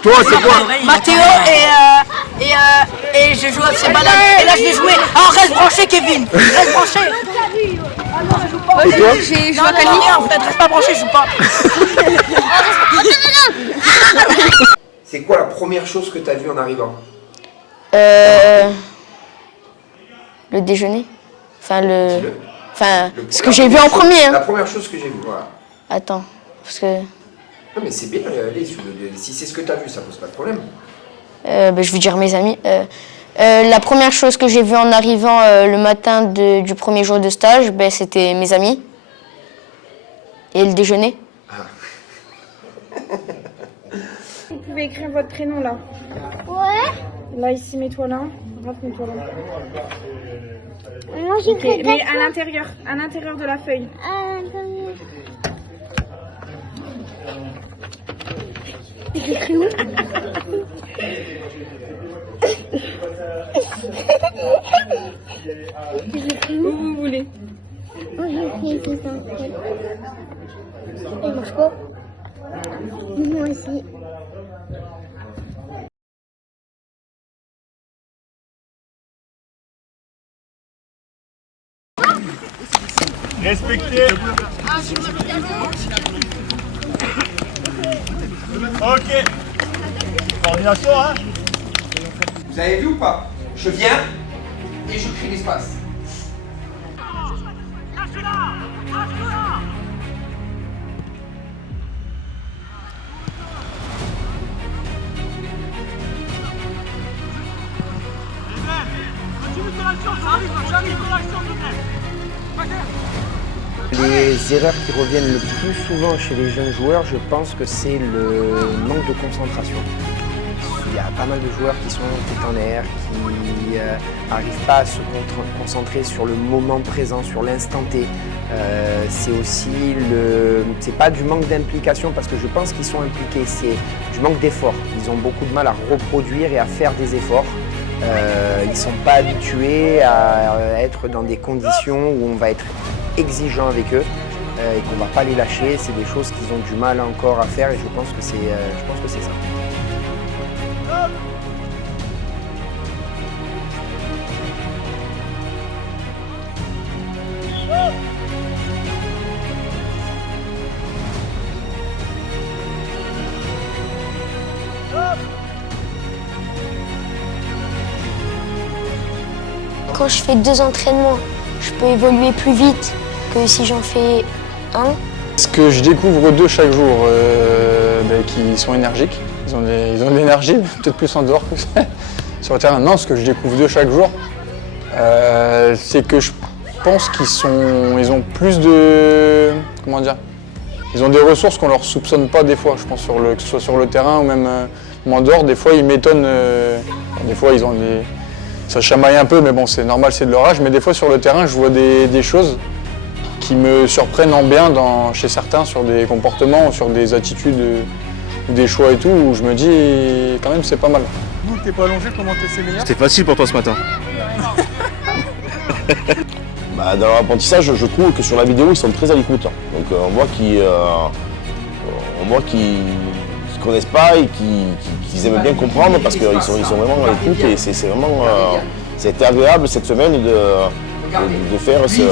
Toi, c'est quoi? Mathéo et je joue à FC Balade. Et là, je vais jouer. Alors, reste branché, Kevin. Reste branché. Et toi? J'ai joué à Calvi. En fait, reste pas branché, je joue pas. C'est quoi la première chose que tu as vue en arrivant? Le déjeuner. Enfin, ce que j'ai vu en premier. Hein. La première chose que j'ai vue, voilà. Attends, parce que... Non mais c'est bien, allez, si c'est ce que tu as vu, ça pose pas de problème. Je vais dire mes amis. La première chose que j'ai vue en arrivant le matin du premier jour de stage, c'était mes amis. Et le déjeuner. Vous pouvez écrire votre prénom là. Ouais. Là, ici, mets-toi là. Raph, mets-toi là. Moi, j'écris Mais à l'intérieur de la feuille. J'écris où? Où vous voulez. Moi, j'écris pris 600. Il marche pas. Moi aussi. Respectez. Ok. Coordination, hein. Vous avez vu ou pas? Je viens et je crée l'espace. Les erreurs qui reviennent le plus souvent chez les jeunes joueurs, je pense que c'est le manque de concentration. Il y a pas mal de joueurs qui sont tête en l'air, qui n'arrivent pas à se concentrer sur le moment présent, sur l'instant T. C'est aussi c'est pas du manque d'implication parce que je pense qu'ils sont impliqués, c'est du manque d'effort. Ils ont beaucoup de mal à reproduire et à faire des efforts. Ils ne sont pas habitués à être dans des conditions où on va être exigeant avec eux et qu'on ne va pas les lâcher. C'est des choses qu'ils ont du mal encore à faire et je pense que c'est ça. Quand je fais 2 entraînements, je peux évoluer plus vite que si j'en fais 1. Ce que je découvre d'eux chaque jour, qu'ils sont énergiques, ils ont de l'énergie, peut-être plus en dehors que sur le terrain. Non, ce que je découvre d'eux chaque jour, c'est que je pense ils ont plus de... Comment dire? Ils ont des ressources qu'on leur soupçonne pas des fois, je pense, que ce soit sur le terrain ou même en dehors. Des fois, ils m'étonnent. Des fois, ils ont des... Ça chamaille un peu, mais bon, c'est normal, c'est de leur âge. Mais des fois, sur le terrain, je vois des choses qui me surprennent en bien chez certains, sur des comportements, sur des attitudes, ou des choix et tout, où je me dis, quand même, c'est pas mal. Nous, t'es pas allongé, comment t'es meilleur? C'était facile pour toi ce matin. Dans l'apprentissage, je trouve que sur la vidéo, ils sont très à l'écoute. Donc on voit qu'ils ne connaissent pas et qu'ils aiment bien comprendre parce qu'ils sont vraiment à l'écoute et c'est vraiment c'était agréable cette semaine de faire ces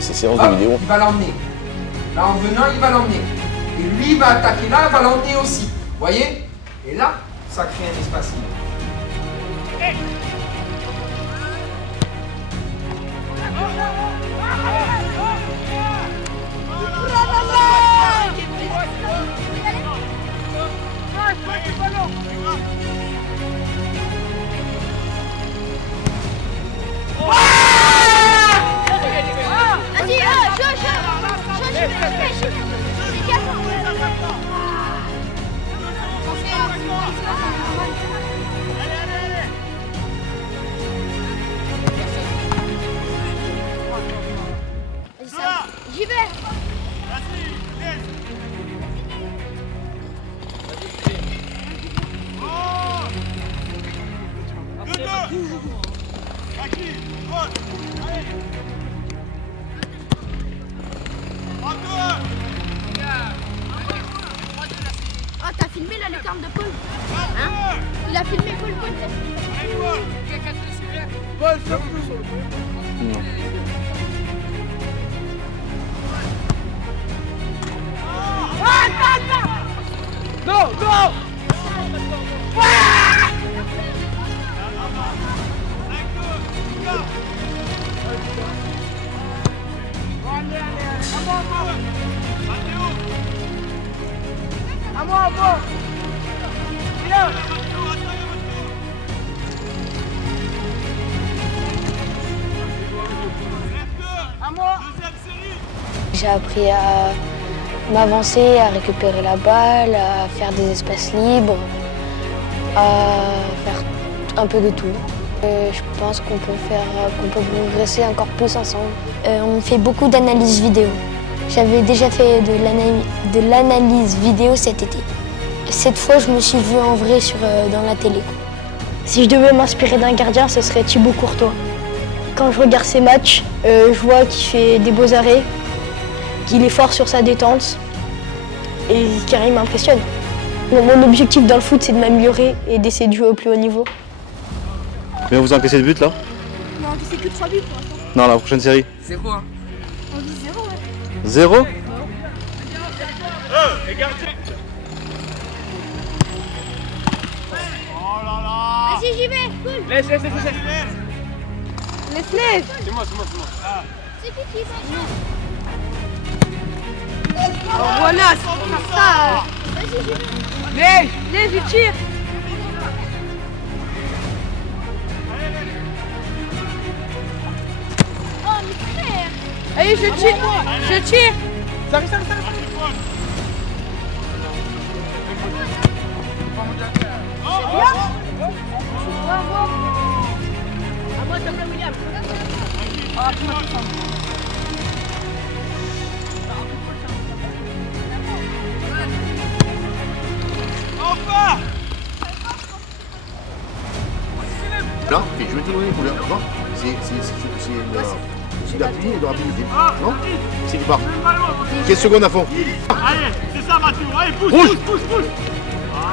séances de vidéo. Il va l'emmener. Là en venant, il va l'emmener. Et lui, il va attaquer là, il va l'emmener aussi. Vous voyez? Et là, ça crée un espace libre. J'y vais. Oh, t'as filmé là les cornes de Paul? Hein? Il a filmé Paul. Non. Go, go! J'ai appris à m'avancer, à récupérer la balle, à faire des espaces libres, à faire un peu de tout. Je pense qu'on peut progresser encore plus ensemble. On fait beaucoup d'analyses vidéo. J'avais déjà fait de l'analyse vidéo cet été. Cette fois, je me suis vue en vrai dans la télé. Si je devais m'inspirer d'un gardien, ce serait Thibaut Courtois. Quand je regarde ses matchs, je vois qu'il fait des beaux arrêts, qu'il est fort sur sa détente et qu'il m'impressionne. Mon objectif dans le foot, c'est de m'améliorer et d'essayer de jouer au plus haut niveau. Mais vous encaissez de but là? On a encaissé que 3 buts pour l'instant. Non, la prochaine série. 0 hein. On dit 0, ouais. 0? Les gardiens. Oh là là. Vas-y, j'y vais, cool. Laisse. Laisse-les. C'est moi. C'est qui va Voilà, c'est pour faire ça. Vas-y, j'y vais. Lève, il tire. Oh, mais frère. Allez, je tire. Je tire. Ça Enfin. Là, et je vais te donner une couleur. Non, c'est l'appui et de rapidité. Non, c'est du part. 15 secondes à fond. Allez, c'est ça Mathieu. Allez, pousse.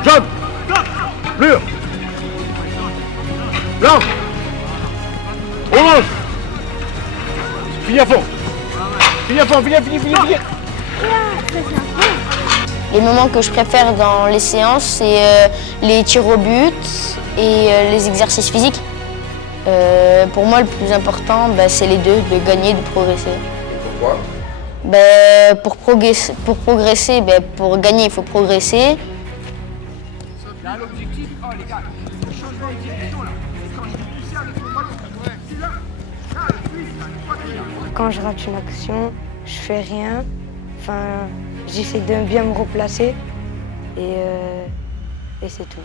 Jaune. Bleu. Blanc. Orange. Finis à fond. Finis. Les moments que je préfère dans les séances, c'est les tirs au but et les exercices physiques. Pour moi, le plus important, c'est les deux, de gagner et de progresser. Et pourquoi? Pour progresser, pour gagner, il faut progresser. Là, l'objectif, oh les gars, changement de direction là. Quand je poussais avec le ballon, celui-là, là, le twist, là, le quadrille. Quand je rate une action, je fais rien. Enfin, j'essaie de bien me replacer et c'est tout.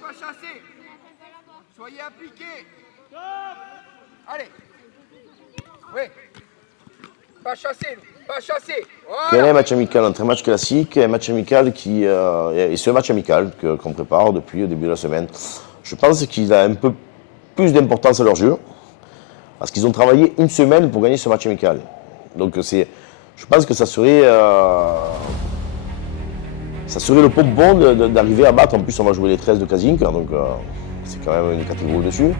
Pas chasser. Soyez appliqués. Allez. Oui. Pas chasser. Voilà. Quel est un match amical entre un match classique et un match amical et ce match amical qu'on prépare depuis le début de la semaine? Je pense qu'il a un peu plus d'importance à leur jeu parce qu'ils ont travaillé une semaine pour gagner ce match amical. Donc je pense que ça serait le pompon d'arriver à battre. En plus, on va jouer les 13 de Kazink, donc c'est quand même une catégorie dessus.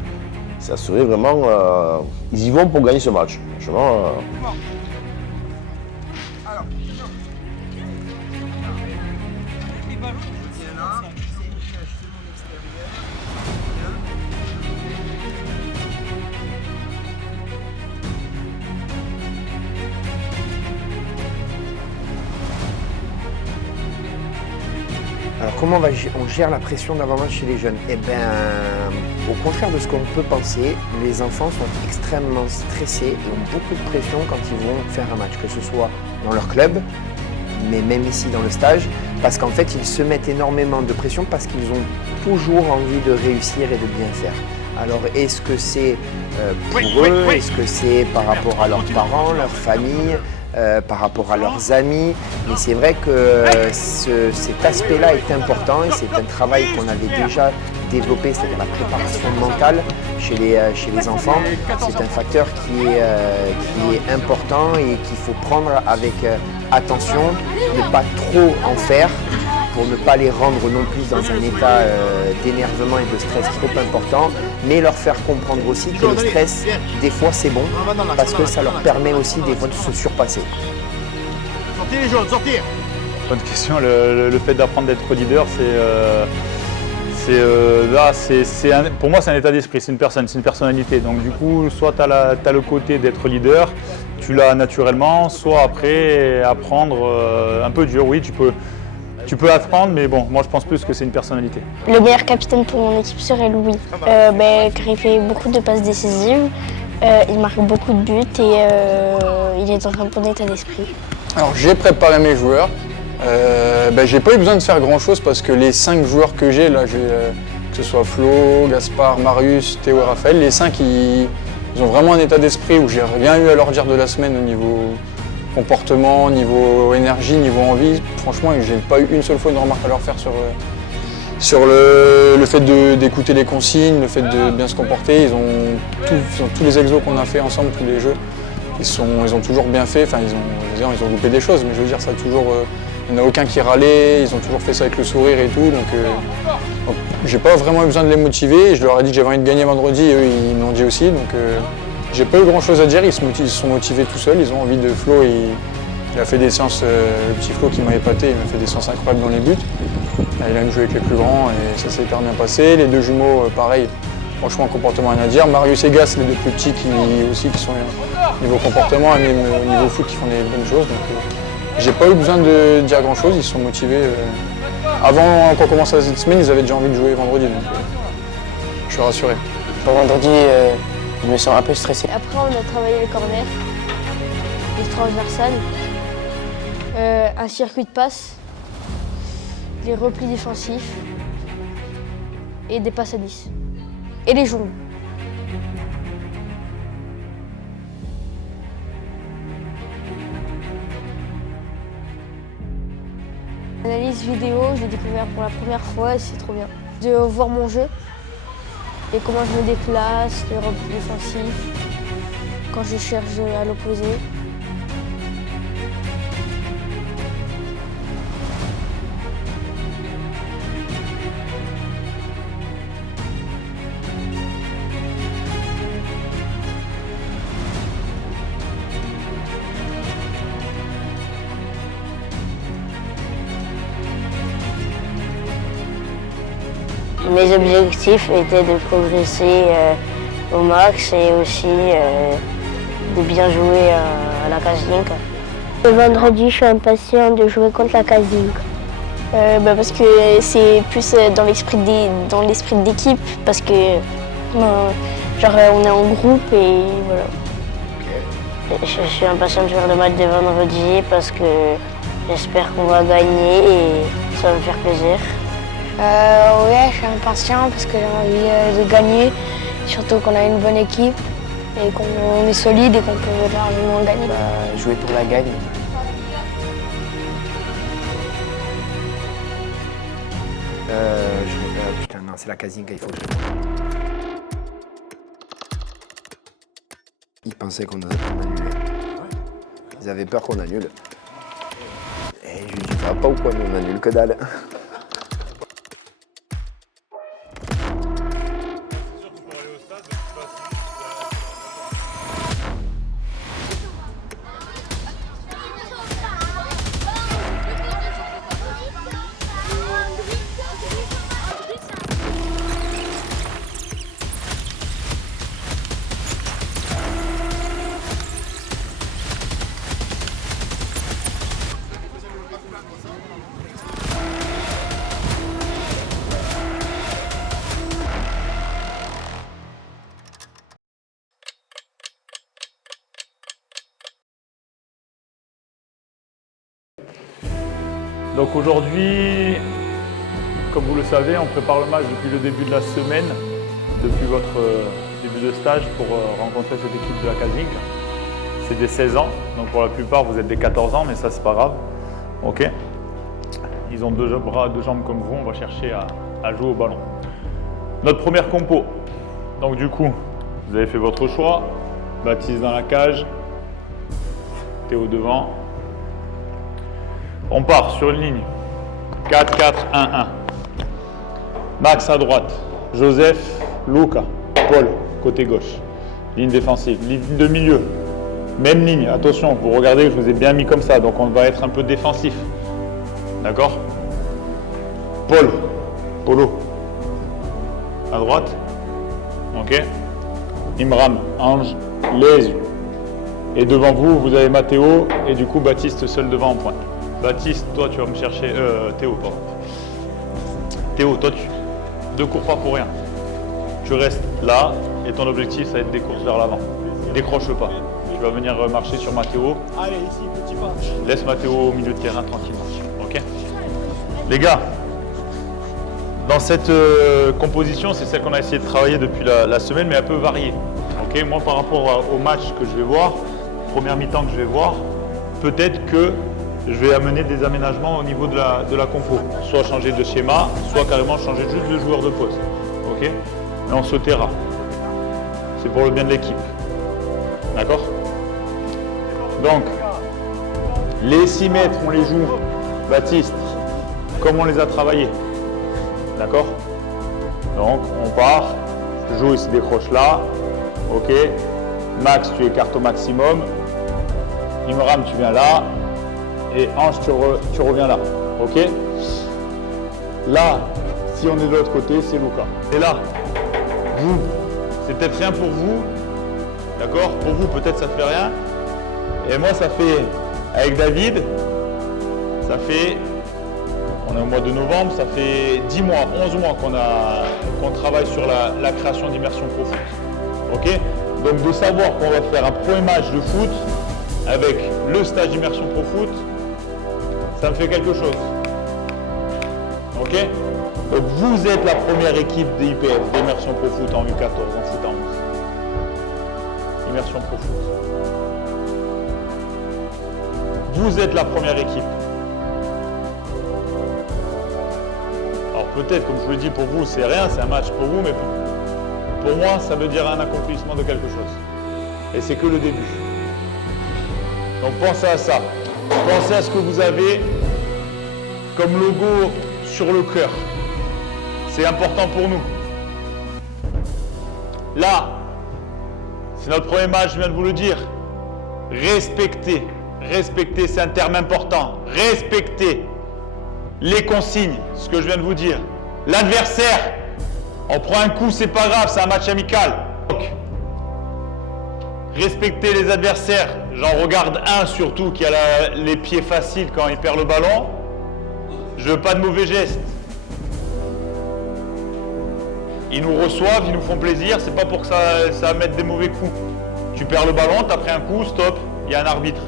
Ça serait vraiment... ils y vont pour gagner ce match. Franchement... Alors comment on gère la pression d'avant-match chez les jeunes? Eh bien, au contraire de ce qu'on peut penser, les enfants sont extrêmement stressés et ont beaucoup de pression quand ils vont faire un match, que ce soit dans leur club, mais même ici dans le stage, parce qu'en fait ils se mettent énormément de pression parce qu'ils ont toujours envie de réussir et de bien faire. Alors est-ce que c'est pour eux, est-ce que c'est par rapport à leurs parents, leur famille, par rapport à leurs amis, mais c'est vrai que cet aspect-là est important et c'est un travail qu'on avait déjà développé, c'est-à-dire la préparation mentale chez les enfants. C'est un facteur qui est important et qu'il faut prendre avec attention, ne pas trop en faire pour ne pas les rendre non plus dans un état d'énervement et de stress trop important, mais leur faire comprendre aussi que le stress, des fois c'est bon, parce que ça leur permet aussi des fois de se surpasser. Sortez les jaunes, sortir. Bonne question. Le fait d'apprendre d'être leader, pour moi c'est un état d'esprit, c'est une personne, c'est une personnalité. Donc du coup, soit tu as le côté d'être leader, tu l'as naturellement, soit après apprendre un peu dur, oui, tu peux apprendre, mais bon, moi je pense plus que c'est une personnalité. Le meilleur capitaine pour mon équipe serait Louis, car il fait beaucoup de passes décisives, il marque beaucoup de buts et il est dans un bon état d'esprit. Alors j'ai préparé mes joueurs. J'ai pas eu besoin de faire grand chose parce que les 5 joueurs que j'ai là, que ce soit Flo, Gaspard, Marius, Théo et Raphaël, les 5 ils ont vraiment un état d'esprit où j'ai rien eu à leur dire de la semaine au niveau comportement, niveau énergie, niveau envie. Franchement, j'ai pas eu une seule fois une remarque à leur faire sur le fait d'écouter les consignes, le fait de bien se comporter. Ils ont tous les exos qu'on a fait ensemble, tous les jeux. Ils ont toujours bien fait, enfin ils ont loupé des choses, mais je veux dire, ça a toujours, il n'y en a aucun qui râlait, ils ont toujours fait ça avec le sourire et tout, donc j'ai pas vraiment eu besoin de les motiver. Je leur ai dit que j'avais envie de gagner vendredi, et eux ils m'ont dit aussi, donc j'ai pas eu grand chose à dire, ils se sont motivés tout seuls, ils ont envie de Flo, il a fait des séances, le petit Flo qui m'a épaté, il m'a fait des séances incroyables dans les buts. Il a même joué avec les plus grands et ça s'est hyper bien passé. Les 2 jumeaux, pareil. Franchement, comportement rien à dire. Marius et Gas, les 2 plus petits qui sont niveau comportement et même au niveau foot qui font des bonnes choses. Donc, j'ai pas eu besoin de dire grand chose, ils se sont motivés. Avant qu'on commence cette semaine, ils avaient déjà envie de jouer vendredi, donc je suis rassuré. Pour vendredi, je me sens un peu stressé. Après, on a travaillé le corner, les transversales, un circuit de passe, les replis défensifs et des passes à 10. Et les jaunes. L'analyse vidéo, je l'ai découvert pour la première fois et c'est trop bien. De voir mon jeu et comment je me déplace, les replis défensifs, quand je cherche à l'opposé. Mes objectifs étaient de progresser au max et aussi de bien jouer à la Kazinka. Le vendredi, je suis impatient de jouer contre la Kazinka. Parce que c'est plus dans l'esprit d'équipe, parce que on est en groupe et voilà. Je suis impatient de jouer le match de vendredi parce que j'espère qu'on va gagner et ça va me faire plaisir. Ouais, je suis impatient parce que j'ai envie de gagner, surtout qu'on a une bonne équipe et qu'on est solide et qu'on peut largement gagner. Jouer pour la gagne. Putain, non, c'est la Kazinka, il faut que Ils pensaient qu'on annulait. Ils avaient peur qu'on annule. Et je lui dis, ça va pas ou quoi, nous on annule que dalle. Donc aujourd'hui, comme vous le savez, on prépare le match depuis le début de la semaine, depuis votre début de stage pour rencontrer cette équipe de la Kazinka. C'est des 16 ans, donc pour la plupart vous êtes des 14 ans, mais ça c'est pas grave. Ok. Ils ont 2 bras, 2 jambes comme vous, on va chercher à jouer au ballon. Notre première compo. Donc du coup, vous avez fait votre choix. Baptiste dans la cage, Théo devant. On part sur une ligne 4-4-1-1. Max à droite, Joseph, Luca, Paul, côté gauche. Ligne défensive, ligne de milieu. Même ligne, attention, vous regardez, je vous ai bien mis comme ça, donc on va être un peu défensif. D'accord? Paul, Polo, à droite. Ok? Imram, Ange, les yeux. Et devant vous, vous avez Mathéo et du coup Baptiste seul devant en pointe. Baptiste, toi tu vas me chercher... Théo, pardon. Théo, toi tu ne cours pas pour rien. Tu restes là et ton objectif ça va être des courses vers l'avant. Décroche pas. tu vas venir marcher sur Mathéo. Allez, ici, petit pas. Laisse Mathéo au milieu de terrain tranquillement. Ok? Les gars, dans cette composition, c'est celle qu'on a essayé de travailler depuis la semaine, mais un peu variée. Ok? Moi, par rapport au match que je vais voir, première mi-temps que je vais voir, peut-être que je vais amener des aménagements au niveau de la compo. Soit changer de schéma, soit carrément changer juste de joueur de poste. Ok? Mais on se taira. C'est pour le bien de l'équipe. D'accord? Donc, les 6 mètres, on les joue, Baptiste, comme on les a travaillés. D'accord? Donc, on part. Joue, il se décroche là. Ok? Max, tu écartes au maximum. Imram, tu viens là. Et Ange, tu reviens là. Ok? Là, si on est de l'autre côté, c'est Luca. Et là, vous, c'est peut-être rien pour vous. D'accord? Pour vous, peut-être ça fait rien. Et moi, ça fait, avec David, ça fait, on est au mois de novembre, ça fait 10 mois, 11 mois qu'on travaille sur la création d'immersion pro foot. Ok? Donc de savoir qu'on va faire un premier match de foot avec le stage d'immersion pro foot, ça me fait quelque chose. Ok? Donc vous êtes la première équipe d'IPF, d'immersion pro foot en U14, en foot en 11. Immersion pro foot. Vous êtes la première équipe. Alors peut-être, comme je vous l'ai dit, pour vous, c'est rien, c'est un match pour vous, mais pour moi, ça veut dire un accomplissement de quelque chose. Et c'est que le début. Donc pensez à ça. Pensez à ce que vous avez comme logo sur le cœur. C'est important pour nous. Là, c'est notre premier match, je viens de vous le dire. Respectez. Respectez, c'est un terme important. Respectez les consignes, ce que je viens de vous dire. L'adversaire, on prend un coup, c'est pas grave, c'est un match amical. Donc, respectez les adversaires. J'en regarde un surtout qui a les pieds faciles quand il perd le ballon. Je veux pas de mauvais gestes. Ils nous reçoivent, ils nous font plaisir, c'est pas pour que ça va mettre des mauvais coups. Tu perds le ballon, t'as pris un coup, stop, il y a un arbitre.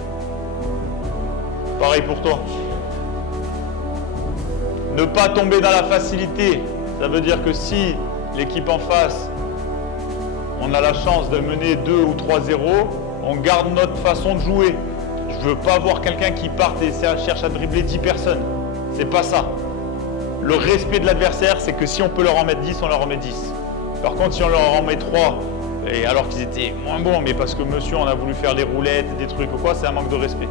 Pareil pour toi. Ne pas tomber dans la facilité. Ça veut dire que si l'équipe en face, on a la chance de mener 2 ou 3-0, on garde notre façon de jouer. Je ne veux pas voir quelqu'un qui parte et cherche à dribbler 10 personnes. C'est pas ça. Le respect de l'adversaire, c'est que si on peut leur en mettre 10, on leur en met 10. Par contre, si on leur en met 3, et alors qu'ils étaient moins bons, mais parce que monsieur, on a voulu faire des roulettes, des trucs ou quoi, c'est un manque de respect.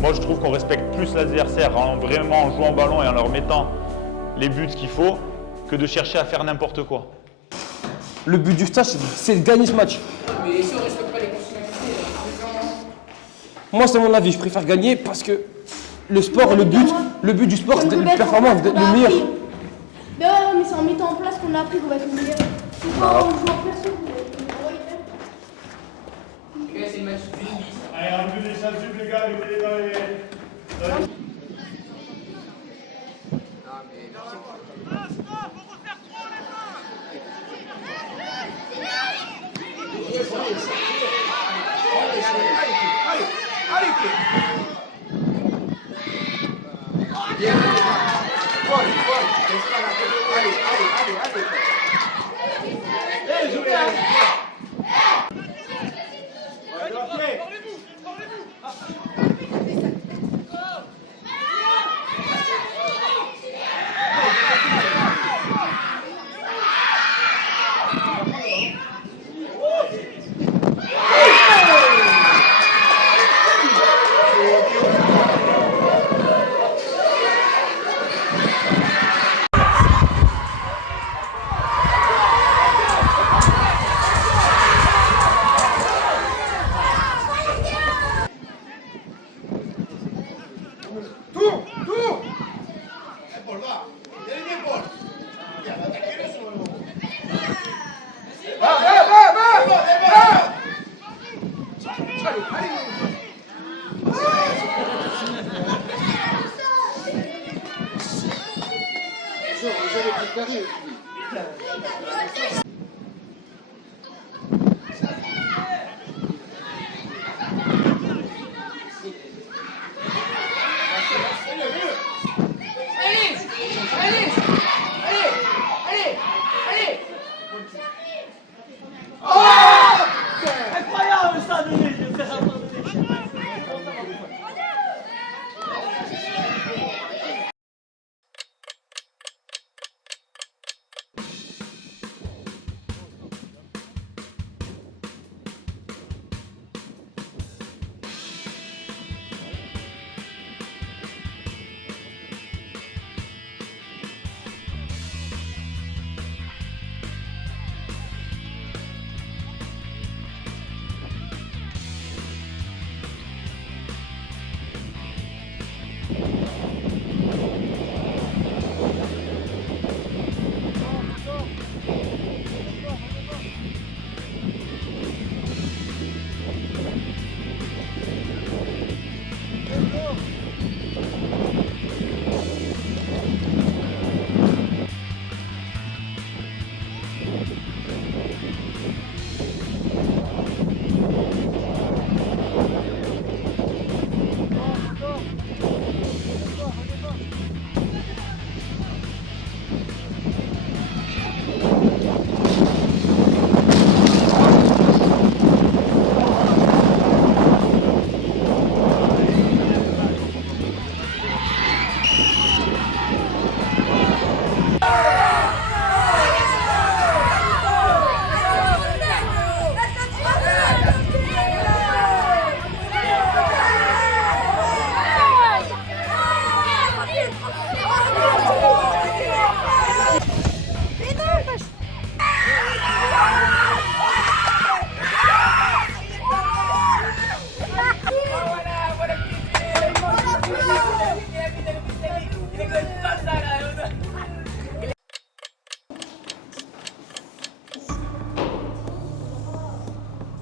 Moi, je trouve qu'on respecte plus l'adversaire en vraiment en jouant au ballon et en leur mettant les buts qu'il faut, que de chercher à faire n'importe quoi. Le but du stage, c'est de gagner ce match. Mais si on ne respecte pas les consignes, moi, c'est mon avis, je préfère gagner parce que le sport, le but du sport, c'est d'être performant, d'être le meilleur. Mais ouais, mais c'est en mettant en place qu'on a appris qu'on va être le meilleur. C'est pas en jouant perso. Ok, c'est le match. Allez, enlevez les chasubles, les gars, mettez-les dans les...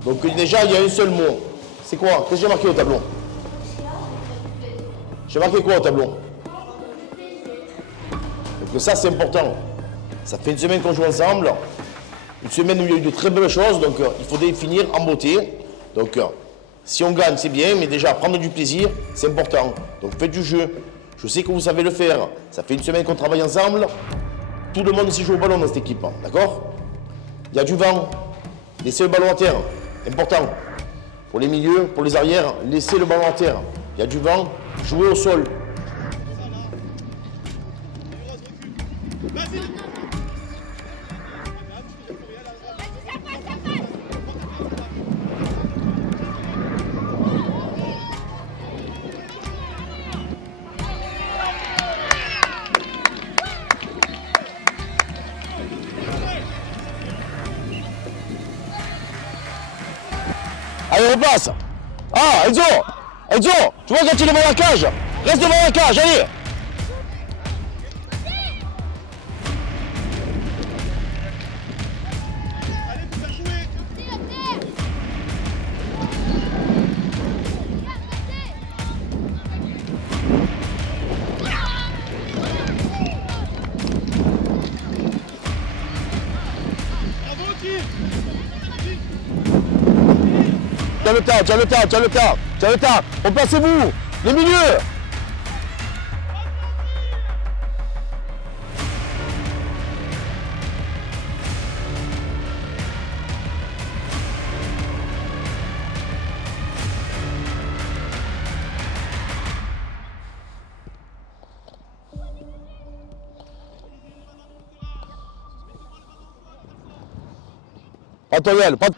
Donc déjà, il y a un seul mot. C'est quoi? Qu'est-ce que j'ai marqué au tableau? J'ai marqué quoi au tableau? Donc ça, c'est important. Ça fait une semaine qu'on joue ensemble. Une semaine où il y a eu de très belles choses. Donc il faut définir en beauté. Donc si on gagne, c'est bien. Mais déjà, prendre du plaisir, c'est important. Donc faites du jeu. Je sais que vous savez le faire. Ça fait une semaine qu'on travaille ensemble. Tout le monde sait jouer au ballon dans cette équipe. D'accord? Il y a du vent. Laissez le ballon à terre. Important. Pour les milieux, pour les arrières, laissez le ballon à terre. Il y a du vent. Jouez au sol. Allez, repasse. Ah, Enzo, tu vois quand il est devant la cage? Reste devant la cage, allez. Tiens le tas, replacez-vous, les milieux. Pas de toile, pas de...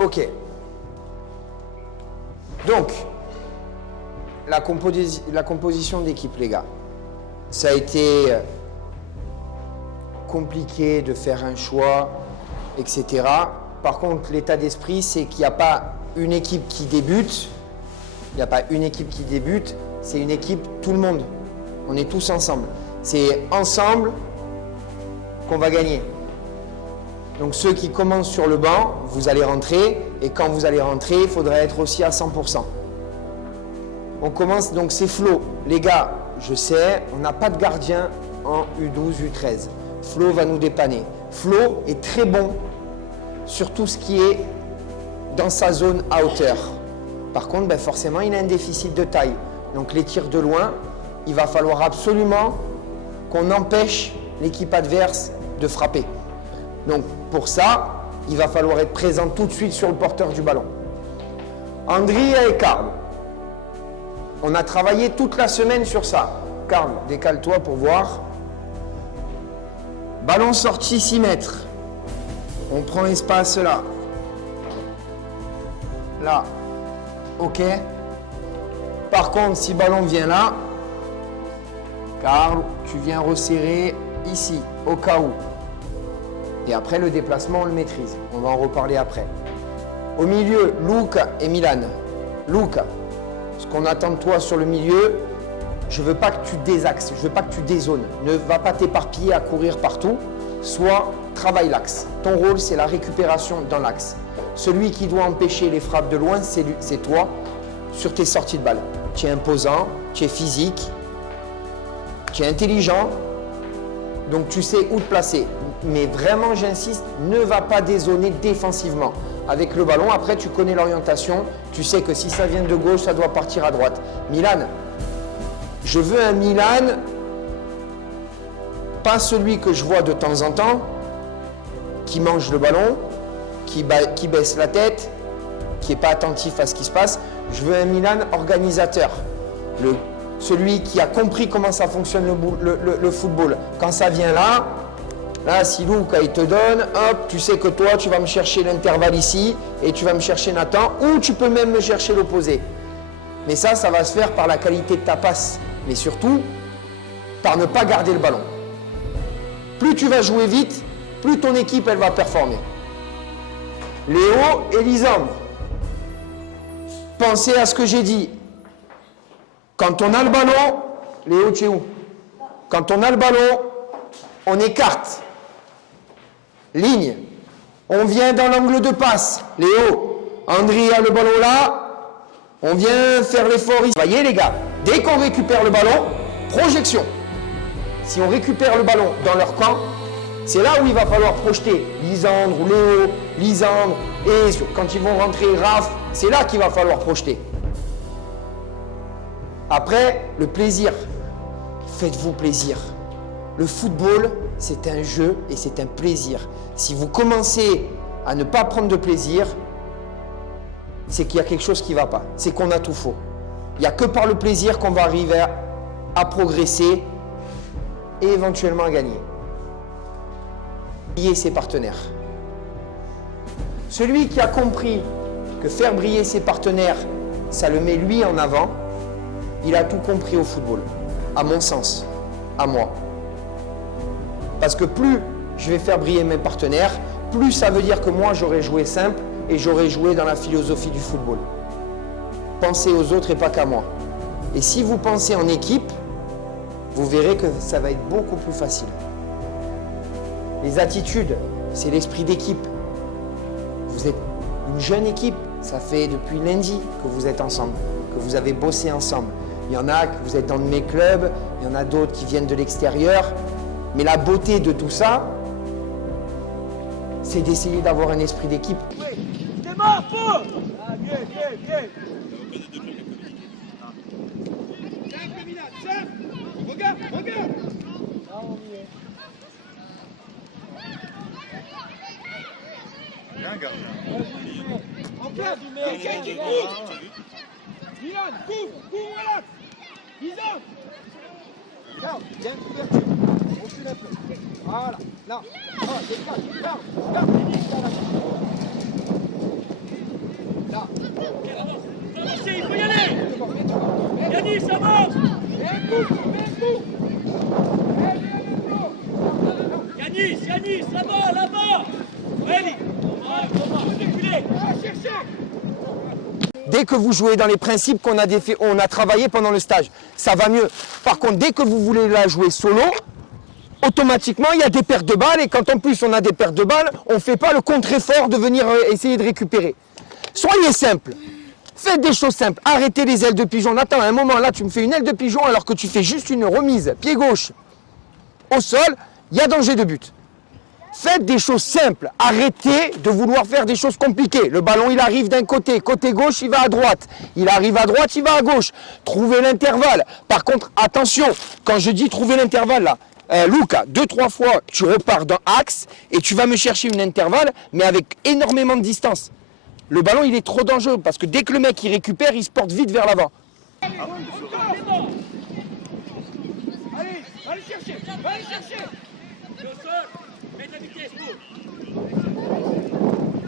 Ok. Donc, la composition d'équipe, les gars. Ça a été compliqué de faire un choix, etc. Par contre, l'état d'esprit, c'est qu'il n'y a pas une équipe qui débute. Il n'y a pas une équipe qui débute. C'est une équipe, tout le monde. On est tous ensemble. C'est ensemble qu'on va gagner. Donc ceux qui commencent sur le banc, vous allez rentrer, et quand vous allez rentrer, il faudra être aussi à 100%. On commence, donc c'est Flo. Les gars, je sais, on n'a pas de gardien en U12, U13. Flo va nous dépanner. Flo est très bon sur tout ce qui est dans sa zone à hauteur. Par contre, forcément, il a un déficit de taille. Donc les tirs de loin, il va falloir absolument qu'on empêche l'équipe adverse de frapper. Donc pour ça, il va falloir être présent tout de suite sur le porteur du ballon. Andrea et Karl, on a travaillé toute la semaine sur ça. Karl, décale-toi pour voir. Ballon sorti 6 mètres. On prend espace là. Là. Ok. Par contre, si ballon vient là, Karl, tu viens resserrer ici, au cas où. Et après, le déplacement, on le maîtrise. On va en reparler après. Au milieu, Luca et Milan. Luca, ce qu'on attend de toi sur le milieu, je ne veux pas que tu désaxes, je ne veux pas que tu dézones. Ne va pas t'éparpiller à courir partout, soit travaille l'axe. Ton rôle, c'est la récupération dans l'axe. Celui qui doit empêcher les frappes de loin, c'est toi sur tes sorties de balle. Tu es imposant, tu es physique, tu es intelligent, donc tu sais où te placer. Mais vraiment, j'insiste, ne va pas dézoner défensivement. Avec le ballon, après, tu connais l'orientation, tu sais que si ça vient de gauche, ça doit partir à droite. Milan, je veux un Milan, pas celui que je vois de temps en temps, qui mange le ballon, qui baisse la tête, qui n'est pas attentif à ce qui se passe. Je veux un Milan organisateur, celui qui a compris comment ça fonctionne le football. Quand ça vient là, si Luca il te donne, hop, tu sais que toi, tu vas me chercher l'intervalle ici et tu vas me chercher Nathan, ou tu peux même me chercher l'opposé. Mais ça va se faire par la qualité de ta passe, mais surtout par ne pas garder le ballon. Plus tu vas jouer vite, plus ton équipe elle va performer. Léo et Lisandre, pensez à ce que j'ai dit. Quand on a le ballon, Léo, tu es où? Quand on a le ballon, on écarte. Ligne. On vient dans l'angle de passe. Léo, André a le ballon là. On vient faire l'effort ici. Vous voyez les gars, dès qu'on récupère le ballon, projection. Si on récupère le ballon dans leur camp, c'est là où il va falloir projeter Lisandre ou Léo, Lisandre, et quand ils vont rentrer Raph, c'est là qu'il va falloir projeter. Après, le plaisir. Faites-vous plaisir. Le football, c'est un jeu et c'est un plaisir. Si vous commencez à ne pas prendre de plaisir, c'est qu'il y a quelque chose qui ne va pas. C'est qu'on a tout faux. Il n'y a que par le plaisir qu'on va arriver à progresser et éventuellement à gagner. Briller ses partenaires. Celui qui a compris que faire briller ses partenaires, ça le met lui en avant, il a tout compris au football, à mon sens, à moi. Parce que plus je vais faire briller mes partenaires, plus ça veut dire que moi j'aurais joué simple et j'aurais joué dans la philosophie du football. Pensez aux autres et pas qu'à moi. Et si vous pensez en équipe, vous verrez que ça va être beaucoup plus facile. Les attitudes, c'est l'esprit d'équipe. Vous êtes une jeune équipe, ça fait depuis lundi que vous êtes ensemble, que vous avez bossé ensemble. Il y en a que vous êtes dans mes clubs, il y en a d'autres qui viennent de l'extérieur. Mais la beauté de tout ça, c'est d'essayer d'avoir un esprit d'équipe. Démarre, Paul! Ah, bien, bien. Regarde! Là, on y est. Bien, gardien. En place, quelqu'un qui court! Milan, couvre à l'axe! Lisandre! Garde, il y a une couverture. On recule un peu. Voilà, là. Ah, déplace, garde. Là. Il faut y aller! Yanis, ça avance! Mets un coup! Yanis, là-bas! Allez! Cherchez! Dès que vous jouez dans les principes qu'on a travaillé pendant le stage, ça va mieux. Par contre, dès que vous voulez la jouer solo, automatiquement, il y a des pertes de balles. Et quand en plus on a des pertes de balles, on ne fait pas le contre-effort de venir essayer de récupérer. Soyez simple. Faites des choses simples. Arrêtez les ailes de pigeon. Attends, à un moment là, tu me fais une aile de pigeon alors que tu fais juste une remise, pied gauche, au sol, il y a danger de but. Faites des choses simples. Arrêtez de vouloir faire des choses compliquées. Le ballon, il arrive d'un côté. Côté gauche, il va à droite. Il arrive à droite, il va à gauche. Trouvez l'intervalle. Par contre, attention, quand je dis trouver l'intervalle, là, Luca, 2-3 fois, tu repars dans axe et tu vas me chercher une intervalle, mais avec énormément de distance. Le ballon, il est trop dangereux parce que dès que le mec, il récupère, il se porte vite vers l'avant. Allez chercher! Le sol, mets de la vitesse,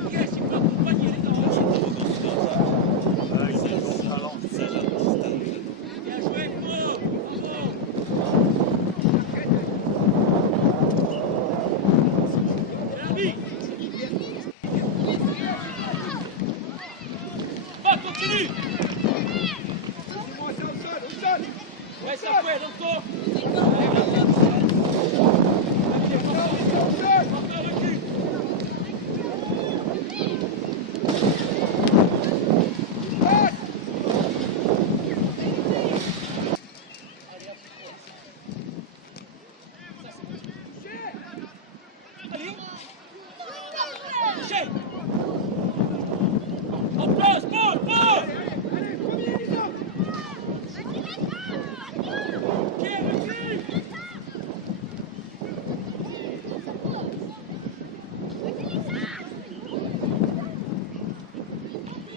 Ok, s'il faut accompagner les dents. Bien joué,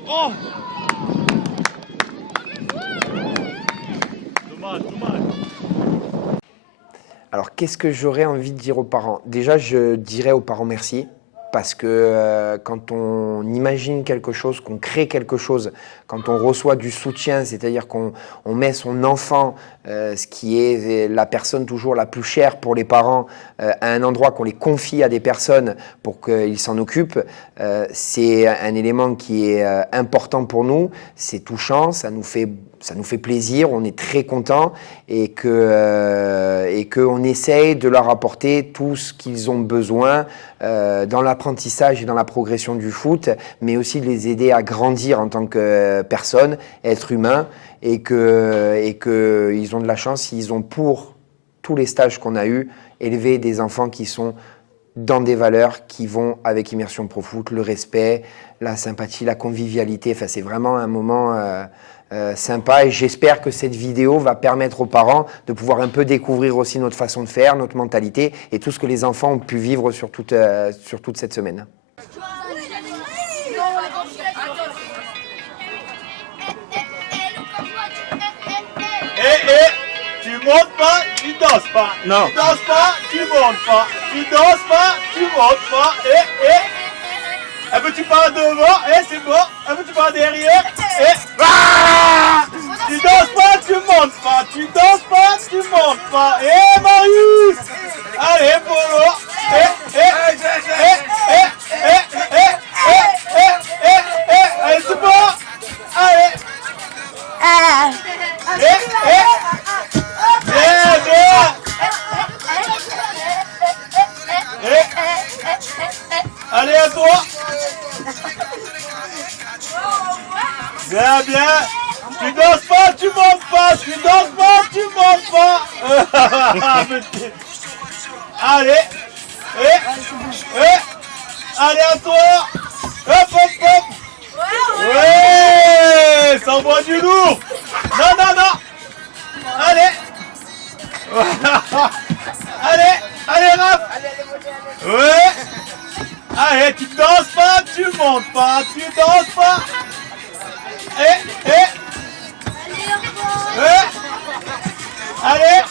Oh! Dommage, dommage. Alors, qu'est-ce que j'aurais envie de dire aux parents? Déjà, je dirais aux parents merci. Parce que quand on imagine quelque chose, qu'on crée quelque chose, quand on reçoit du soutien, c'est-à-dire qu'on met son enfant, ce qui est la personne toujours la plus chère pour les parents, à un endroit qu'on les confie à des personnes pour qu'ils s'en occupent, c'est un élément qui est important pour nous, c'est touchant, ça nous fait plaisir, on est très content et qu'on essaye de leur apporter tout ce qu'ils ont besoin dans l'apprentissage et dans la progression du foot, mais aussi de les aider à grandir en tant que personne, être humain, et qu'ils ont de la chance, ils ont pour tous les stages qu'on a eus, élevé des enfants qui sont dans des valeurs qui vont avec Immersion Pro Foot, le respect, la sympathie, la convivialité. Enfin, c'est vraiment un moment sympa et j'espère que cette vidéo va permettre aux parents de pouvoir un peu découvrir aussi notre façon de faire, notre mentalité et tout ce que les enfants ont pu vivre sur toute cette semaine. Tu montes pas, tu danses pas. Non. Tu danses pas, tu montes pas. Tu danses pas, tu montes pas. Un petit pas devant, c'est bon. Un petit pas derrière, ah! Tu danses pas, tu montes pas. Tu danses pas, tu montes pas. Marius! Allez, Polo. Allez, c'est bon. Allez. Allez à toi. Bien, bien. Tu danses pas, tu montes pas. Tu danses pas, tu montes pas. Allez. Allez à toi. Hop, hop, hop. Ouais, ça envoie du lourd. Non, non, non. Allez. Allez, Raph. Ouais. Allez, tu danses pas, tu montes pas, tu danses pas. Allez.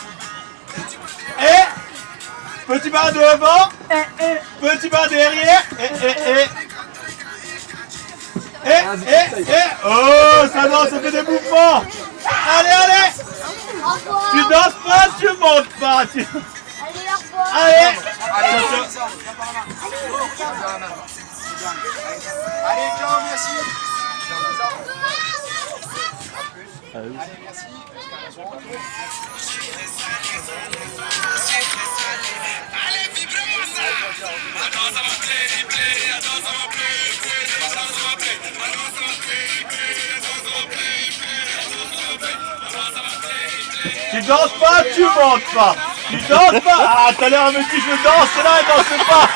Petit pas devant. Petit pas derrière. Oh, ça danse, ça fait des mouvements. Allez. Tu danses pas, tu montes pas. Allez. Allez, ciao, merci. Allez, merci. Allez, vibrez-moi ça. Attends, ça va plaire, attends, ça va plaire, attends, ça va plaire, attends, ça va plaire. Tu danses pas, tu montes pas. Tu danses pas. Ah, tout à l'heure, elle me dit je danse, là, elle danse pas.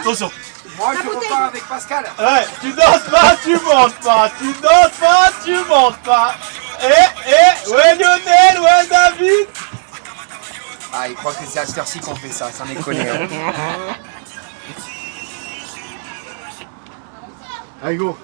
Attention. Moi, je repars avec Pascal. Ouais, tu danses pas, tu montes pas. Tu danses pas, tu montes pas. Ouais Lionel, ouais David. Ah, il croit que c'est à cette heure-ci qu'on fait ça, ça m'est connu. Allez, go.